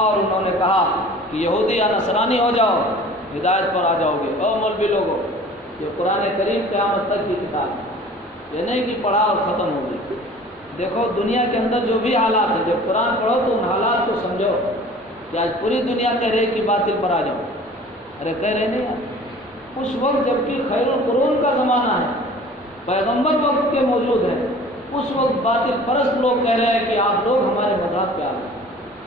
اور انہوں نے کہا کہ یہودی یا نصرانی ہو جاؤ، ہدایت پر آ جاؤ گے۔ او مولوی لوگوں، یہ قرآن کریم قیامت تک کی کتاب ہے، یہ نہیں کہ پڑھا اور ختم ہو گئی۔ دیکھو دنیا کے اندر جو بھی حالات ہیں، جب قرآن پڑھو تو ان حالات کو سمجھو کہ آج پوری دنیا کہہ رہی کہ باطل پر آ جاؤ، ارے کہہ رہے نہیں یار، اس وقت جب کہ خیر القرون کا زمانہ ہے، پیغمبر وقت کے موجود ہیں، اس وقت باطل پرست لوگ کہہ رہے ہیں کہ آپ لوگ ہمارے مذہب پہ آ جائیں،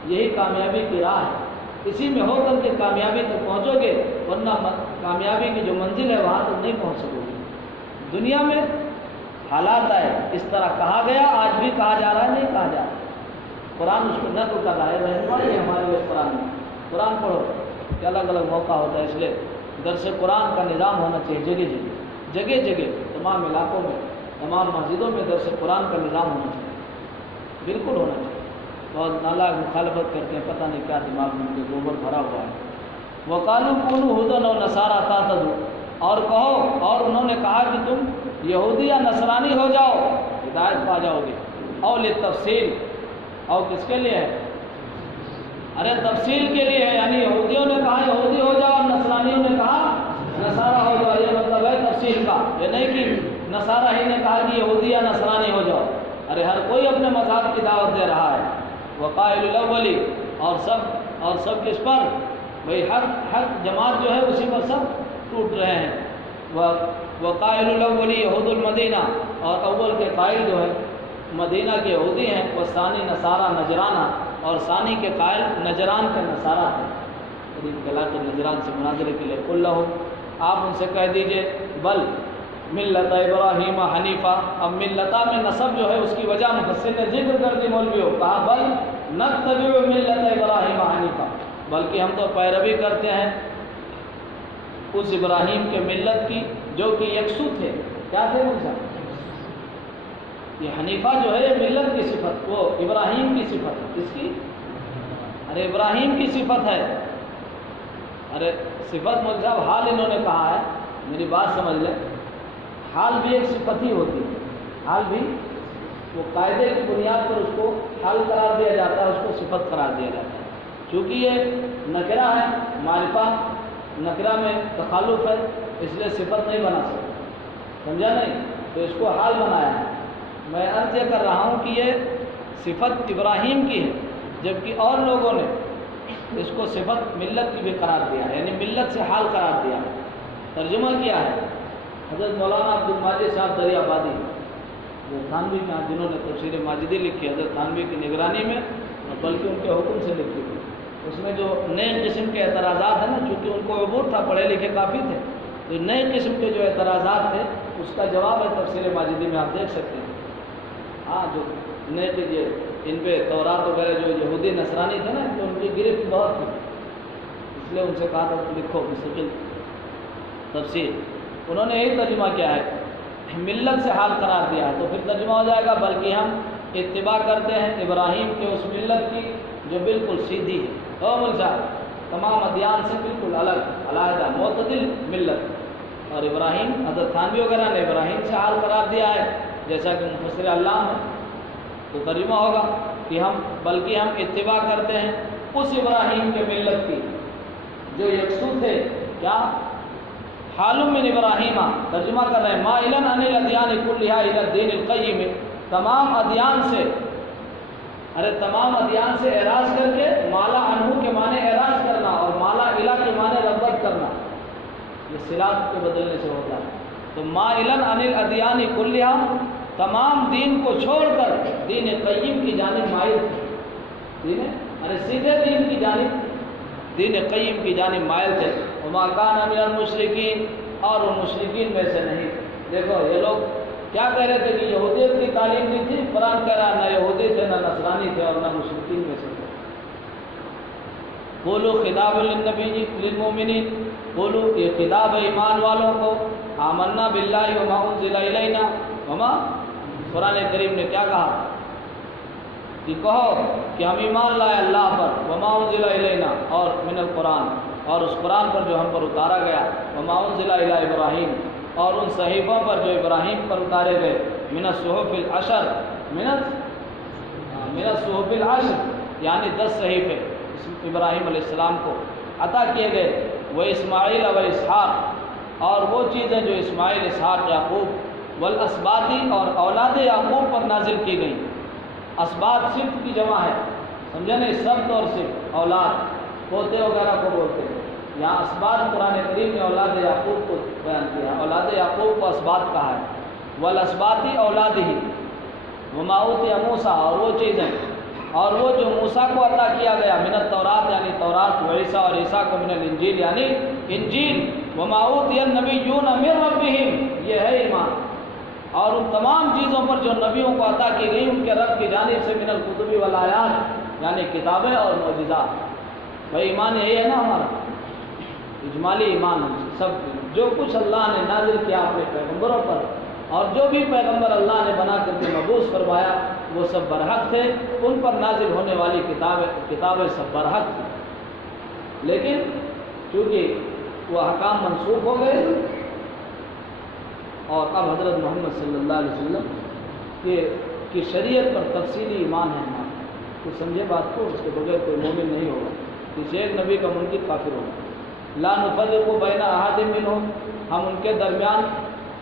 یہی کامیابی کی راہ ہے، اسی میں ہو کر کے کامیابی تک پہنچو گے، ورنہ کامیابی کی جو منزل ہے وہاں تک نہیں پہنچ سکو گے۔ دنیا میں حالات آئے، اس طرح کہا گیا، آج بھی کہا جا رہا ہے، نہیں کہا جا رہا، قرآن اس کو نقل کر رہا ہے، رہنمائی ہے ہمارے لیے قرآن میں۔ قرآن پڑھو کہ الگ الگ موقع ہوتا ہے، اس لیے درس قرآن کا نظام ہونا چاہیے، جگہ جگہ جگہ جگہ تمام علاقوں میں، تمام مسجدوں میں درس قرآن کا نظام ہونا چاہیے، بالکل ہونا چاہیے۔ بہت نالاگ مخالفت کرتے ہیں، پتہ نہیں کیا دماغ میں ان کے گوبر بھرا ہوا ہے۔ وقالوا کونوا ھودا او نصارا تہتدوا، اور کہو، اور انہوں نے کہا کہ تم یہودی یا نصرانی ہو جاؤ، ہدایت پا جاؤ گے۔ او للتفصیل، اور کس کے لیے ہے؟ ارے تفصیل کے لیے ہے، یعنی یہودیوں نے کہا یہودی ہو جاؤ اور نصرانیوں نے کہا نصارہ ہو جاؤ، یہ مطلب ہے تفصیل کا، یہ نہیں کہ نصارہ ہی نے کہا کہ یہودی یا نصرانی ہو جاؤ، ارے ہر کوئی اپنے مذہب کی دعوت دے رہا ہے۔ وقائل الاولی، اور سب کس پر؟ بھئی حق جماعت جو ہے اسی پر سب ٹوٹ رہے ہیں۔ وقائل الاولی یہود المدینہ، اور اول کے قائل جو ہے مدینہ کے یہودی ہیں، وہ ثانی نصارہ نجرانہ، اور ثانی کے قائل نجران کے نصارہ ہیں، قریب علاقے نجران سے مناظرے کے لیے۔ قل لہم، آپ ان سے کہہ دیجئے، بل ملت ابراہیم حنیفہ، اب ملتہ میں نسب جو ہے اس کی وجہ مفسر نے ذکر کر دی، مولویوں کہا بل نتبع ملت ابراہیم حنیفہ، بلکہ ہم تو پیروی کرتے ہیں اس ابراہیم کے ملت کی جو کہ یکسو تھے۔ کیا تھے ان سے؟ یہ حنیفہ جو ہے یہ ملت کی صفت، وہ ابراہیم کی صفت ہے، اس کی ارے ابراہیم کی صفت ہے، ارے صفت مول صاحب حال انہوں نے کہا ہے، میری بات سمجھ لیں، حال بھی ایک صفت ہی ہوتی ہے، حال بھی وہ قاعدے کی بنیاد پر اس کو حال قرار دیا جاتا ہے، اس کو صفت قرار دیا جاتا ہے، چونکہ یہ نکرہ ہے، معرفہ نکرہ میں تخلف ہے، اس لیے صفت نہیں بنا سکتا، سمجھا نہیں؟ تو اس کو حال بنایا ہے۔ میں عرض یہ کر رہا ہوں کہ یہ صفت ابراہیم کی ہے، جبکہ اور لوگوں نے اس کو صفت ملت کی بھی قرار دیا ہے، یعنی ملت سے حال قرار دیا ہے۔ ترجمہ کیا ہے حضرت مولانا عبد الماجد صاحب دریا آبادی، جو تھانوی میں جنہوں نے تفسیر ماجدی لکھی حضرت تھانوی کی نگرانی میں، بلکہ ان کے حکم سے لکھی تھی، اس میں جو نئے قسم کے اعتراضات ہیں نا، چونکہ ان کو عبور تھا، پڑھے لکھے کافی تھے، تو نئے قسم کے جو اعتراضات تھے اس کا جواب ہے تفسیر ماجدی میں، آپ دیکھ سکتے ہیں۔ ہاں جو نئے کے ان پہ تورات وغیرہ جو یہودی نصرانی تھے نا، تو ان کی گرفت بہت تھی، اس لیے ان سے کہا تھا لکھو مستقل تفسیر، انہوں نے یہی ترجمہ کیا ہے، ملت سے حال قرار دیا ہے، تو پھر ترجمہ ہو جائے گا بلکہ ہم اتباع کرتے ہیں ابراہیم کے اس ملت کی جو بالکل سیدھی ہے، او ملزا تمام ادیان سے بالکل الگ علیحدہ معتدل ملت، اور ابراہیم حضرت تھانوی وغیرہ نے ابراہیم سے حال قرار دیا ہے، جیسا کہ مفسر علام ہے، تو ترجمہ ہوگا کہ بلکہ ہم اتباع کرتے ہیں اس ابراہیم کے ملت کی جو یکسو تھے، کیا حال من ابراہیمہ، ترجمہ کر رہے ہیں مائلا عن الادیان کلھا الی الدین القیم، تمام ادیان سے، ارے تمام ادیان سے اعراض کر کے، مالا عنہ کے معنی اعراض کرنا اور مالا الہ کے معنی رغبت کرنا، یہ صلات کے بدلنے سے ہوتا ہے، تو مائلا عن الادیان کلھا، تمام دین کو چھوڑ کر دین قیم کی جانب مائل تھے، ارے سیدھے دین کی جانب، دین قیم کی جانب مائل تھے، وما کان من المشرکین، اور ان مشرکین میں سے نہیں۔ دیکھو یہ لوگ کیا کہہ رہے تھے کہ یہودیت کی تعلیم نہیں تھی، قرآن کہہ رہا نہ یہودی تھے نہ نصرانی تھے اور نہ مشرکین میں سے تھے۔ قولوا خطاب للنبی للمؤمنین، قولوا یہ خطاب ایمان والوں کو، آمنا باللہ وما انزل الینا وما، قرآن کریم نے کیا کہا کہ کہو کہ ہم ایمان لائے اللہ پر، وما انزل الینا، اور من القرآن، اور اس قرآن پر جو ہم پر اتارا گیا، وما انزل الی ابراہیم، اور ان صحیفوں پر جو ابراہیم پر اتارے گئے، من الصحف العشر، من الصحف العشر یعنی 10 صحیفے ابراہیم علیہ السلام کو عطا کیے گئے، وہ اسماعیل و اسحاق، اور وہ چیزیں جو اسماعیل، اسحاق، یعقوب، والاسباطی اور اولاد یعقوب پر نازل کی گئیں۔ اسباط صفت کی جمع ہے، سمجھے نہیں، سبت اور صفت، اولاد، پوتے وغیرہ کو بولتے ہیں۔ یہاں اسباط قرآن کریم نے اولاد یعقوب کو بیان کیا، اولاد یعقوب کو اسباط کہا ہے۔ والاسباطی اولاد ہی وما اوتی موسیٰ، اور وہ چیزیں اور وہ جو موسیٰ کو عطا کیا گیا، من التورات یعنی تورات، و عیسیٰ اور عیسیٰ کو من الانجیل یعنی انجیل، وما اوتی النبیون من ربہم، یہ ہے ایمان، اور ان تمام چیزوں پر جو نبیوں کو عطا کی گئی ان کے رب کی جانب سے، من الکتب والآیات یعنی کتابیں اور معجزات۔ بھائی ایمان یہی ہے نا ہمارا اجمالی ایمان، سب جو کچھ اللہ نے نازل کیا اپنے پیغمبروں پر، اور جو بھی پیغمبر اللہ نے بنا کر کے مبعوث فرمایا وہ سب برحق تھے، ان پر نازل ہونے والی کتابیں سب برحق تھیں، لیکن چونکہ وہ احکام منسوخ ہو گئے اور اب حضرت محمد صلی اللہ علیہ وسلم کی شریعت پر تفصیلی ایمان ہے ہمارا۔ تو سمجھے بات کو، اس کے بغیر کوئی مومن نہیں ہوگا، کسی ایک نبی کا منکر کافر ہوگا۔ لا نفرق بین احد منہم، ہم ان کے درمیان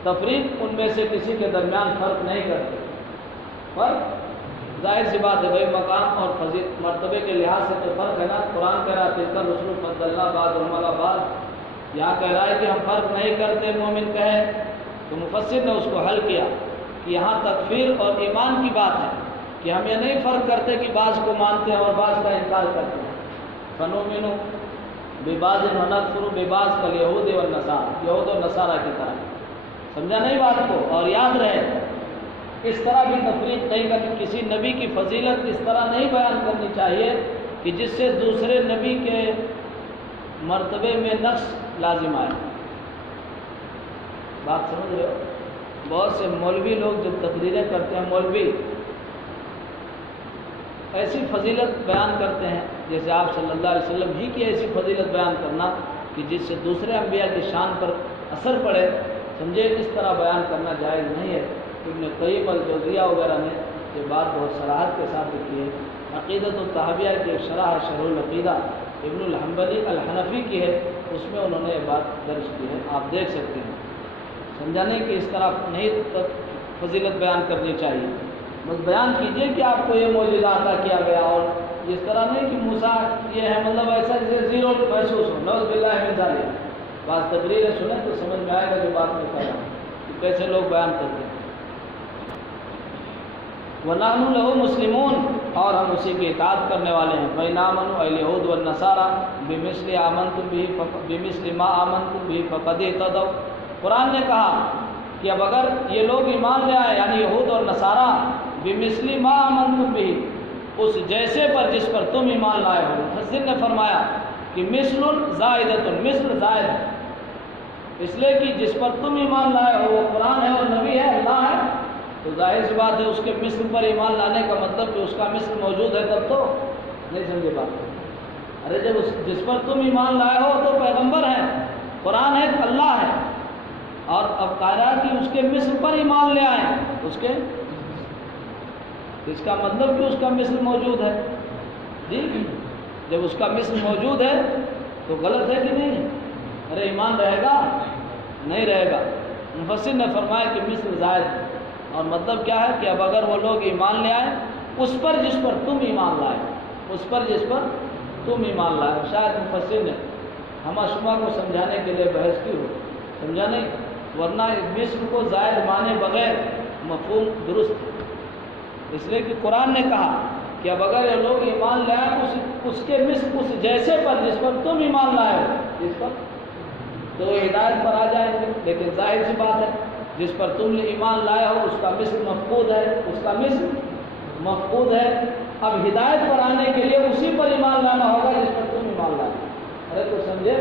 تفریق، ان میں سے کسی کے درمیان فرق نہیں کرتے۔ پر ظاہر سی بات ہے بھائی، مقام اور فضیلت مرتبے کے لحاظ سے تو فرق ہے نا۔ قرآن کہہ رہا ہے تلک الرسل فضلنا بعضهم علی بعض، یہاں کہہ رہا ہے کہ ہم فرق نہیں کرتے، مومن کہے تو مفسر نے اس کو حل کیا کہ یہاں تکفیر اور ایمان کی بات ہے کہ ہم یہ نہیں فرق کرتے کہ بعض کو مانتے ہیں اور بعض کا انکار کرتے ہیں۔ فنؤمن ببعض ونکفر ببعض کالیہود والنصارى، یہود و نصارہ کی طرح، سمجھا نہیں بات کو؟ اور یاد رہے اس طرح بھی تفریق نہیں کرنی، کسی نبی کی فضیلت اس طرح نہیں بیان کرنی چاہیے کہ جس سے دوسرے نبی کے مرتبے میں نقص لازم آئے۔ بات سمجھ رہے ہو؟ بہت سے مولوی لوگ جب تقریریں کرتے ہیں، مولوی ایسی فضیلت بیان کرتے ہیں جیسے آپ صلی اللہ علیہ وسلم ہی کی ایسی فضیلت بیان کرنا کہ جس سے دوسرے انبیاء کی شان پر اثر پڑے، سمجھے، اس طرح بیان کرنا جائز نہیں ہے۔ ابن قیم الجوزیہ وغیرہ نے یہ بات بہت صراحت کے ساتھ لکھی ہے۔ عقیدۃ الطحاویہ کی ایک شرح ہے، شرح العقیدہ، ابن الحنبلی الحنفی کی ہے، اس میں انہوں نے یہ بات درج کی ہے، آپ دیکھ سکتے ہیں۔ سمجھانے کہ اس طرح نہیں فضیلت بیان کرنی چاہیے، بس بیان کیجئے کہ آپ کو یہ معجزہ عطا کیا گیا، اور اس طرح نہیں کہ موسیٰ یہ ہے مطلب ایسا جیسے زیرو محسوس ہو، نعوذ باللہ من ذالک۔ بعض تقریریں سنیں تو سمجھ میں آئے گا جو بات میں کہہ رہا ہوں کہ کیسے لوگ بیان کرتے ہیں۔ وَنَحْنُ لَهُ مُسْلِمُونَ، اور ہم اسی کی اطاعت کرنے والے ہیں۔ فَإِنْ آمَنُوا الْيَهُودُ وَالنَّصَارَىٰ بِمِثْلِ آمَنْتُمْ بِهِ بِمِثْلِ مَا آمَنْتُمْ بِهِ فَقَدِ اهْتَدَوْا، قرآن نے کہا کہ اب اگر یہ لوگ ایمان لے آئے، یعنی یہود اور نصارہ، بِمِثْلِ مَا آمَنْتُمْ بِهِ، اس جیسے پر جس پر تم ایمان لائے ہو۔ مفسر نے فرمایا کہ مثل زائدۃ، مثل زائد ہے، اس لیے کہ جس پر تم ایمان لائے ہو وہ قرآن ہے اور نبی ہے، اللہ ہے، تو ظاہر سی بات ہے اس کے مثل پر ایمان لانے کا مطلب کہ اس کا مثل موجود ہے، تب تو نہیں سمجھے بات کو۔ ارے جب جس پر تم ایمان لائے ہو تو پیغمبر ہے، قرآن ہے، اللہ ہے، اور اب کہہ رہا ہے کہ اس کے مثل پر ایمان لے آئیں، اس کا مطلب کہ اس کا مثل موجود ہے۔ جی جب اس کا مثل موجود ہے تو غلط ہے کہ نہیں؟ ارے ایمان رہے گا؟ نہیں رہے گا۔ مفسر نے فرمایا کہ مثل زائد ہے، اور مطلب کیا ہے کہ اب اگر وہ لوگ ایمان لے آئیں اس پر جس پر تم ایمان لائے، اس پر جس پر تم ایمان لائے۔ شاید مفسر نے ہمہ شمہ کو سمجھانے کے لیے بحث کی ہو، سمجھا نہیں، ورنہ مثل کو زائد مانے بغیر مفہوم درست ہے، اس لیے کہ قرآن نے کہا کہ اب اگر یہ لوگ ایمان لائیں اس کے مثل، اس جیسے پر جس پر تم ایمان لائے ہو، جس پر، تو وہ ہدایت پر آ جائیں گے۔ لیکن ظاہر سی بات ہے جس پر تم ایمان لائے ہو اس کا مثل مفقود ہے، اس کا مثل مفقود ہے۔ اب ہدایت پر آنے کے لیے اسی پر ایمان لانا ہوگا جس پر تم ایمان لائے۔ ارے تو سمجھے،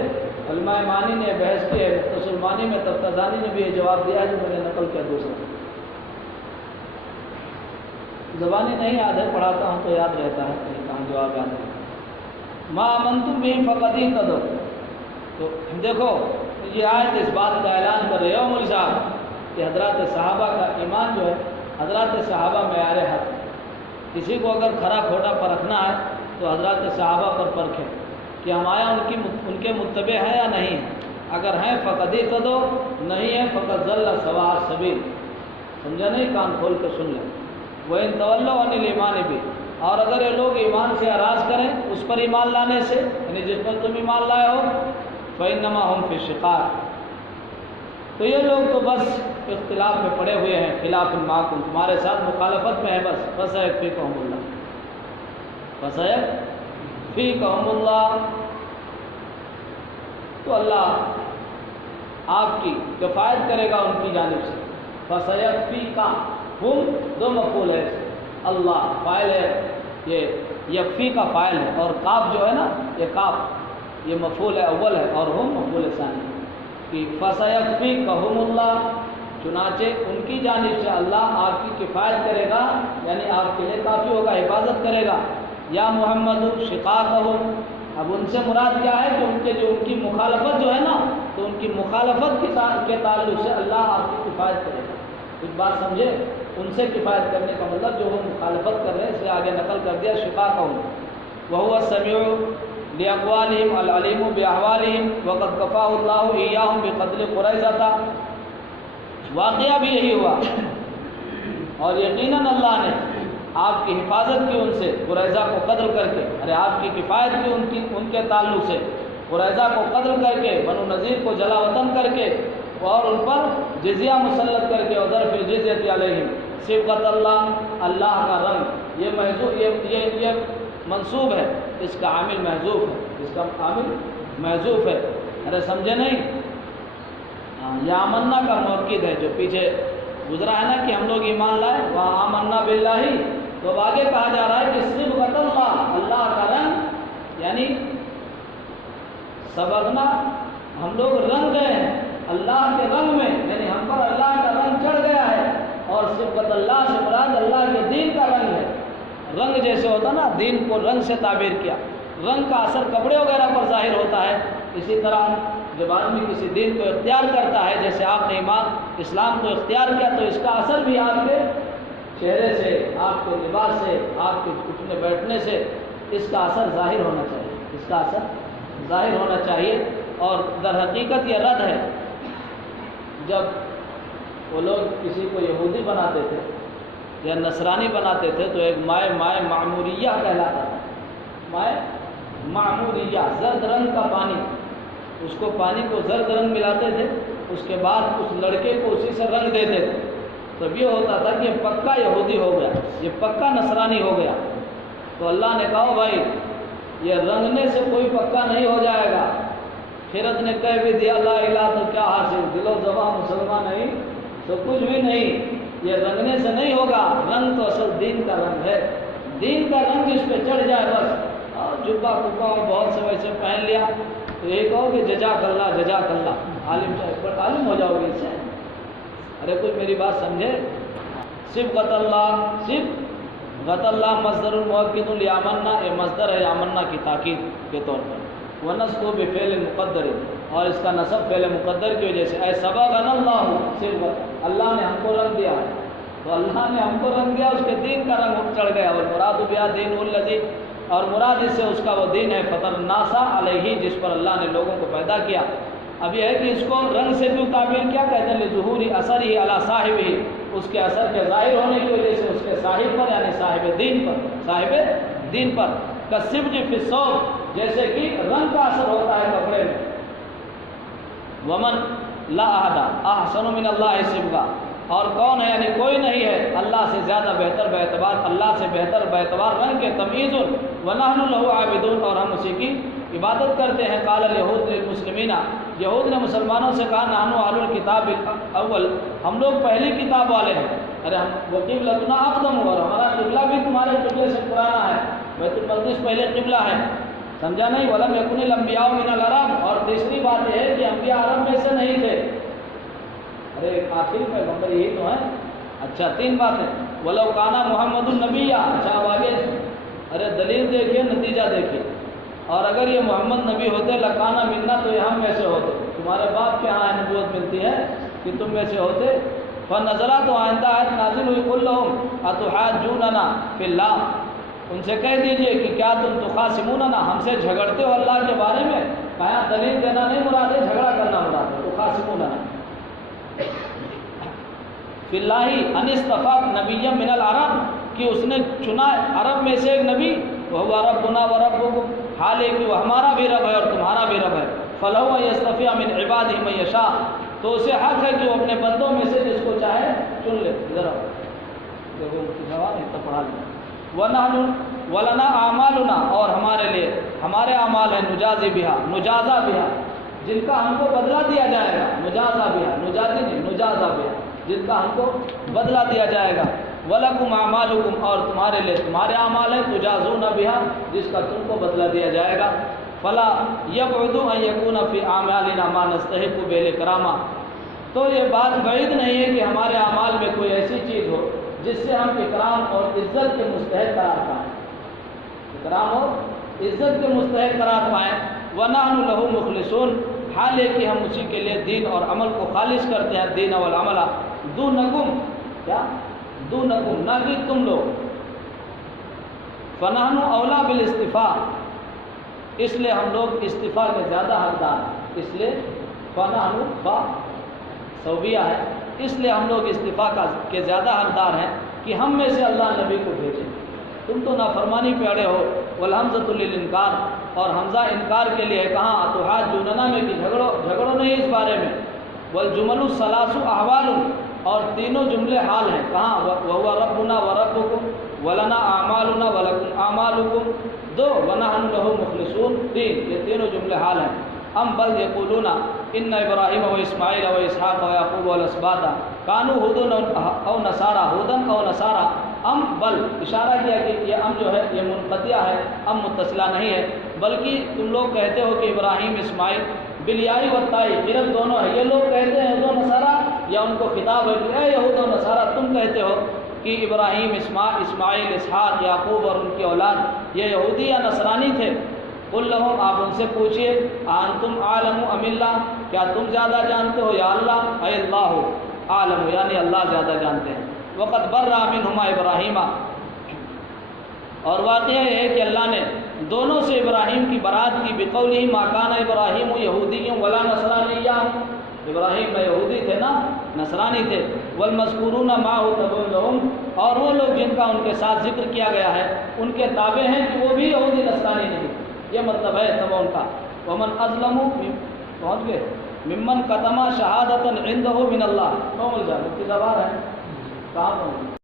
علماء مانی نے بحث کی ہے، مختصر مانی میں تفتزانی نے بھی یہ جواب دیا جو میں نے نقل کیا دوسرا، زبانی نہیں یاد ہے، پڑھاتا ہوں تو یاد رہتا ہے، کہیں کہاں جواب یاد رہتا ہے۔ ما آمنتم بہ فقد اہتدوا، تو دیکھو یہ آیت اس بات کا اعلان کر رہے ہو مول صاحب کہ حضرات صحابہ کا ایمان جو ہے، حضرات صحابہ معیار حق ہے۔ کسی کو اگر کھرا کھوٹا پرکھنا ہے تو حضرات صحابہ پر پرکھیں کہ ہم آیا ان کے متبع ہیں یا نہیں ہیں۔ اگر ہیں فقد اہتدوا، نہیں ہیں فقد ضل سواء السبیل۔ سمجھا نہیں؟ کان کھول کے سن لیں۔ وَإِن تَوَلَّوْا عَنِ الْإِيمَانِ بِهِ، اور اگر یہ لوگ ایمان سے اعراض کریں اس پر ایمان لانے سے، یعنی جس پر تم ایمان لائے ہو، فَإِنَّمَا هُمْ فِي شِقَاقٍ، تو یہ لوگ تو بس اختلاف میں پڑے ہوئے ہیں، خلاف معکم، تمہارے ساتھ مخالفت میں ہے بس۔ فَسَيَكْفِيكَهُمُ اللَّهُ، فَسَيَكْفِيكَهُمُ اللَّهُ، تو اللہ آپ کی کفایت کرے گا ان کی جانب سے۔ فَسَيَكْفِيكَهُمْ، دو مفعول ہے، اللہ فاعل ہے، یہ یکفی کا فاعل ہے، اور کاف جو ہے نا، یہ کاف یہ مفعول اول ہے اور ہم مفعول ثانی کہ فَسَيَكْفِيكَهُمُ اللَّهُ، چنانچہ ان کی جانب سے اللہ آپ کی کفایت کرے گا، یعنی آپ کے لیے کافی ہوگا، حفاظت کرے گا۔ یا محمد شقاقہم، اب ان سے مراد کیا ہے کہ ان کی مخالفت جو ہے نا، تو ان کی مخالفت کے تعلق سے اللہ آپ کی کفایت کرے گا۔ کچھ بات سمجھے؟ ان سے کفایت کرنے کا مطلب جو وہ مخالفت کر رہے ہیں، اس سے آگے نقل کر دیا شقاقہم، وَهُوَ السَّمِيعُ لِأَقْوَالِهِمْ الْعَلِيمُ بِأَحْوَالِهِمْ وَقَدْ كَفَاهُ اللَّهُ إِيَّاهُمْ بِقَتْلِ قُرَيْظَةَ، واقعہ بھی یہی ہوا اور یقیناً اللہ نے آپ کی حفاظت کی ان سے قریظہ کو قتل کر کے، ارے آپ کی کفایت کی ان کے تعلق سے قریظہ کو قتل کر کے، بنو نذیر کو جلا وطن کر کے، اور ان پر جزیہ مسلط کر کے، ظرف الجزیۃ علیہم، صبغۃ اللہ، اللہ کا رنگ، یہ محذوف، یہ منصوب ہے، اس کا عامل محذوف ہے، اس کا عامل محذوف ہے۔ ارے سمجھے نہیں؟ یا آمنا کا موقد ہے جو پیچھے گزرا ہے نا کہ ہم لوگ ایمان لائے، وہاں آمنا باللہ، تو اب آگے کہا جا رہا ہے کہ صبغۃ اللہ، اللہ کا رنگ، یعنی سبغنا، ہم لوگ رنگ گئے ہیں اللہ کے رنگ میں، یعنی ہم پر اللہ کا رنگ چڑھ گیا ہے، اور صبغۃ اللہ سے مراد اللہ کے دین کا رنگ ہے۔ رنگ جیسے ہوتا نا، دین کو رنگ سے تعبیر کیا، رنگ کا اثر کپڑے وغیرہ پر ظاہر ہوتا ہے، اسی طرح جب آدمی کسی دین کو اختیار کرتا ہے، جیسے آپ نے ایمان اسلام کو اختیار کیا، تو اس کا اثر بھی آپ کے چہرے سے، آپ کے لباس سے، آپ کے اٹھنے بیٹھنے سے اس کا اثر ظاہر ہونا چاہیے، اس کا اثر ظاہر ہونا چاہیے۔ اور در حقیقت یہ رد ہے، جب وہ لوگ کسی کو یہودی بناتے تھے یا نصرانی بناتے تھے تو ایک مائے معموریہ کہلاتا تھا، مائے معموریہ، زرد رنگ کا پانی، اس کو پانی کو زرد رنگ ملاتے تھے، اس کے بعد اس لڑکے کو اسی سے رنگ دیتے تھے، تب یہ ہوتا تھا کہ یہ پکا یہودی ہو گیا، یہ پکا نصرانی ہو گیا۔ تو اللہ نے کہا بھائی یہ رنگنے سے کوئی پکا نہیں ہو جائے گا۔ خیرت نے کہہ بھی دیا لا الہ تو کیا حاصل، دل و زبان مسلمان نہیں تو کچھ بھی نہیں، یہ رنگنے سے نہیں ہوگا، رنگ تو اصل دین کا رنگ ہے، دین کا رنگ جس پہ چڑھ جائے بس، اور جبہ کپا بہت سے ویسے پہن لیا تو یہ کہو کہ جزاک اللہ جزاک اللہ، عالم پر عالم ہو جاؤ گے اس سے۔ ارے کوئی میری بات سمجھے؟ صبغۃ اللہ، صبغۃ اللہ مصدر المؤکد لیامنا، یہ مصدر ہے آمنا کی تاکید کے طور پر، ونصب بفعل مقدر، اور اس کا نصب فعل مقدر کی وجہ سے، اے سبغنا اللہ صبغۃ، اللہ نے ہم کو رنگ دیا ہے، تو اللہ نے ہم کو رنگ دیا، اس کے دین کا رنگ ہم چڑھ گیا، والمراد بہا دین الذی، اور مراد اس سے اس کا وہ دین ہے فطر الناس علیہ، جس پر اللہ نے لوگوں کو پیدا کیا۔ اب یہ ہے کہ اس کو رنگ سے کیوں تعبیر کیا؟ کہتے ہیں لظہور اثر ہی علی صاحب ہی، اس کے اثر کے ظاہر ہونے کی وجہ سے اس کے صاحب پر، یعنی صاحب دین پر، صاحب دین پر، کالسبغ فی الثوب، جیسے کہ رنگ کا اثر ہوتا ہے کپڑے میں۔ ومن لا احد احسن من اللہ صبغہ، اور کون ہے، یعنی کوئی نہیں ہے اللہ سے زیادہ بہتر باعتبار، اللہ سے بہتر باعتبار رنگ کے، تمیز، ونحن له عابدون، اور ہم اسی کی عبادت کرتے ہیں۔ قال الیہود للمسلمین، یہود نے مسلمانوں سے کہا نحن اہل الکتاب الاول، ہم لوگ پہلی کتاب والے ہیں، ارے ہم وقبلتنا اقدم، اور ہمارا قبلہ بھی تمہارے قبلے سے پرانا ہے، بیت المقدس پہلے قبلہ ہے، سمجھا نہیں؟ ولم یکن الانبیاء من العرب، اور تیسری بات یہ ہے کہ انبیاء عرب میں سے نہیں تھے، ارے آخر پیغمبر یہی تو ہیں۔ اچھا تین باتیں، ولو کانا محمد النبی، اچھا اب آگے ارے دلیل دیکھیے، نتیجہ دیکھیے، اور اگر یہ محمد نبی ہوتے لکانا منا، تو یہ ہم میں سے ہوتے، تمہارے باپ کے ہاں نبوت ملتی ہے کہ تم میں سے ہوتے؟ فنزلہ تو آئندہ آیت نازل ہوئی قل لہم اتحاجوننا فی اللہ، ان سے کہہ دیجئے کہ کیا تم تخاصموننا، ہم سے جھگڑتے ہو اللہ کے بارے میں؟ کہا دلیل دینا نہیں مراد ہے، جھگڑا کرنا مراد ہے، تخاصموننا فی اللہ ان اصطفیٰ نبی من العرب، کہ اس نے چنا عرب میں سے ایک نبی، وہو ربنا وربکم، حال ہے کہ وہ ہمارا بھی رب ہے اور تمہارا بھی رب ہے، فلہو ان یصطفی من عبادہ من یشاء، تو اسے حق ہے کہ وہ اپنے بندوں میں سے جس کو چاہے چن لے۔ ذرا دیکھو سوال ہے تو پڑھا لیں۔ وَنَحْنُ وَلَنَا أَعْمَالُنَا، اور ہمارے لیے ہمارے اعمال ہیں، نجازی بہا، نجازہ بہا، جن کا ہم کو بدلہ دیا جائے گا، نجازہ بہا، نجازی نہیں، نجازہ بہا، جن کا ہم کو بدلہ دیا جائے گا۔ وَلَكُمْ أَعْمَالُكُمْ، اور تمہارے لیے تمہارے اعمال ہیں، تجازون بہا، جس کا تم کو بدلہ دیا جائے گا۔ فلا یبعد ان یکون فی اعمالنا ما نستحق بالکرامہ، تو یہ بات بعید نہیں ہے کہ ہمارے اعمال میں کوئی ایسی چیز ہو جس سے ہم اکرام اور عزت کے مستحق قرار پائیں، اکرام اور عزت کے مستحق قرار پائیں۔ ونحن له مخلصون، حال ہے کہ ہم اسی کے لیے دین اور عمل کو خالص کرتے ہیں، دین والعمل دونکم، کیا دونکم، نہ کہ تم لوگ، فنحن اولا بالاصطفاء، اس لیے ہم لوگ استفاء کے زیادہ حقدار ہیں، اس لیے فنحن فا صوبیہ ہے، اس لیے ہم لوگ استفاء کے زیادہ حقدار ہیں کہ ہم میں سے اللہ نبی کو بھیجے۔ تم تو نافرمانی پہ اڑے ہو، والحمزۃ للانکار، اور حمزہ انکار کے لیے ہے، کہاں اتحاجوننا میں کہ جھگڑو نہیں اس بارے میں، والجمل الثلاث احوال، اور تینوں جملے حال ہیں، کہاں وہو ربنا وربکم ولنا اعمالنا ولکم اعمالکم، دو، ونحن له مخلصون، تین، یہ تینوں جملے حال ہیں۔ ام بل یقولون ان ابراہیم و اسماعیل و اسحاق و یعقوب والاسباط کانوا ہودن او نصارا، ہودن او نصارا، ام بل، اشارہ کیا کہ یہ ام جو ہے یہ منقطع ہے، ام متصلہ نہیں ہے، بلکہ تم لوگ کہتے ہو کہ ابراہیم اسماعیل بالیائی و تائی، قرب دونوں ہے، یہ لوگ کہتے ہیں یہود و نصارا، یا ان کو خطاب ہے کہ اے یہود و نصارا تم کہتے ہو کہ ابراہیم اسماعیل اسحاق یعقوب اور ان کی اولاد یہ یہودی یا نصرانی تھے۔ قل لہم، آپ ان سے پوچھئے، انتم عالم ام اللہ، کیا تم زیادہ جانتے ہو یا اللہ؟ اے اللہ عالم، یعنی اللہ زیادہ جانتے ہیں۔ وقد برأ منہما ابراہیم، اور واقعہ یہ ہے کہ اللہ نے دونوں سے ابراہیم کی برات کی، بقولہ ما کان ابراہیم یہودی ولا نصرانی، ابراہیم نہ یہودی تھے نہ نصرانی تھے، والمذکورون معہ تبع لہم، اور وہ لوگ جن کا ان کے ساتھ ذکر کیا گیا ہے ان کے تابع ہیں کہ وہ بھی یہودی نصرانی نہیں، یہ مطلب ہے تبع ان کا۔ ومن اظلم، پہنچ گئے، ممن کتم شہادۃ عنده من اللہ، نومل جا مفتی زبان ہے، کہاں پہنچ گئے؟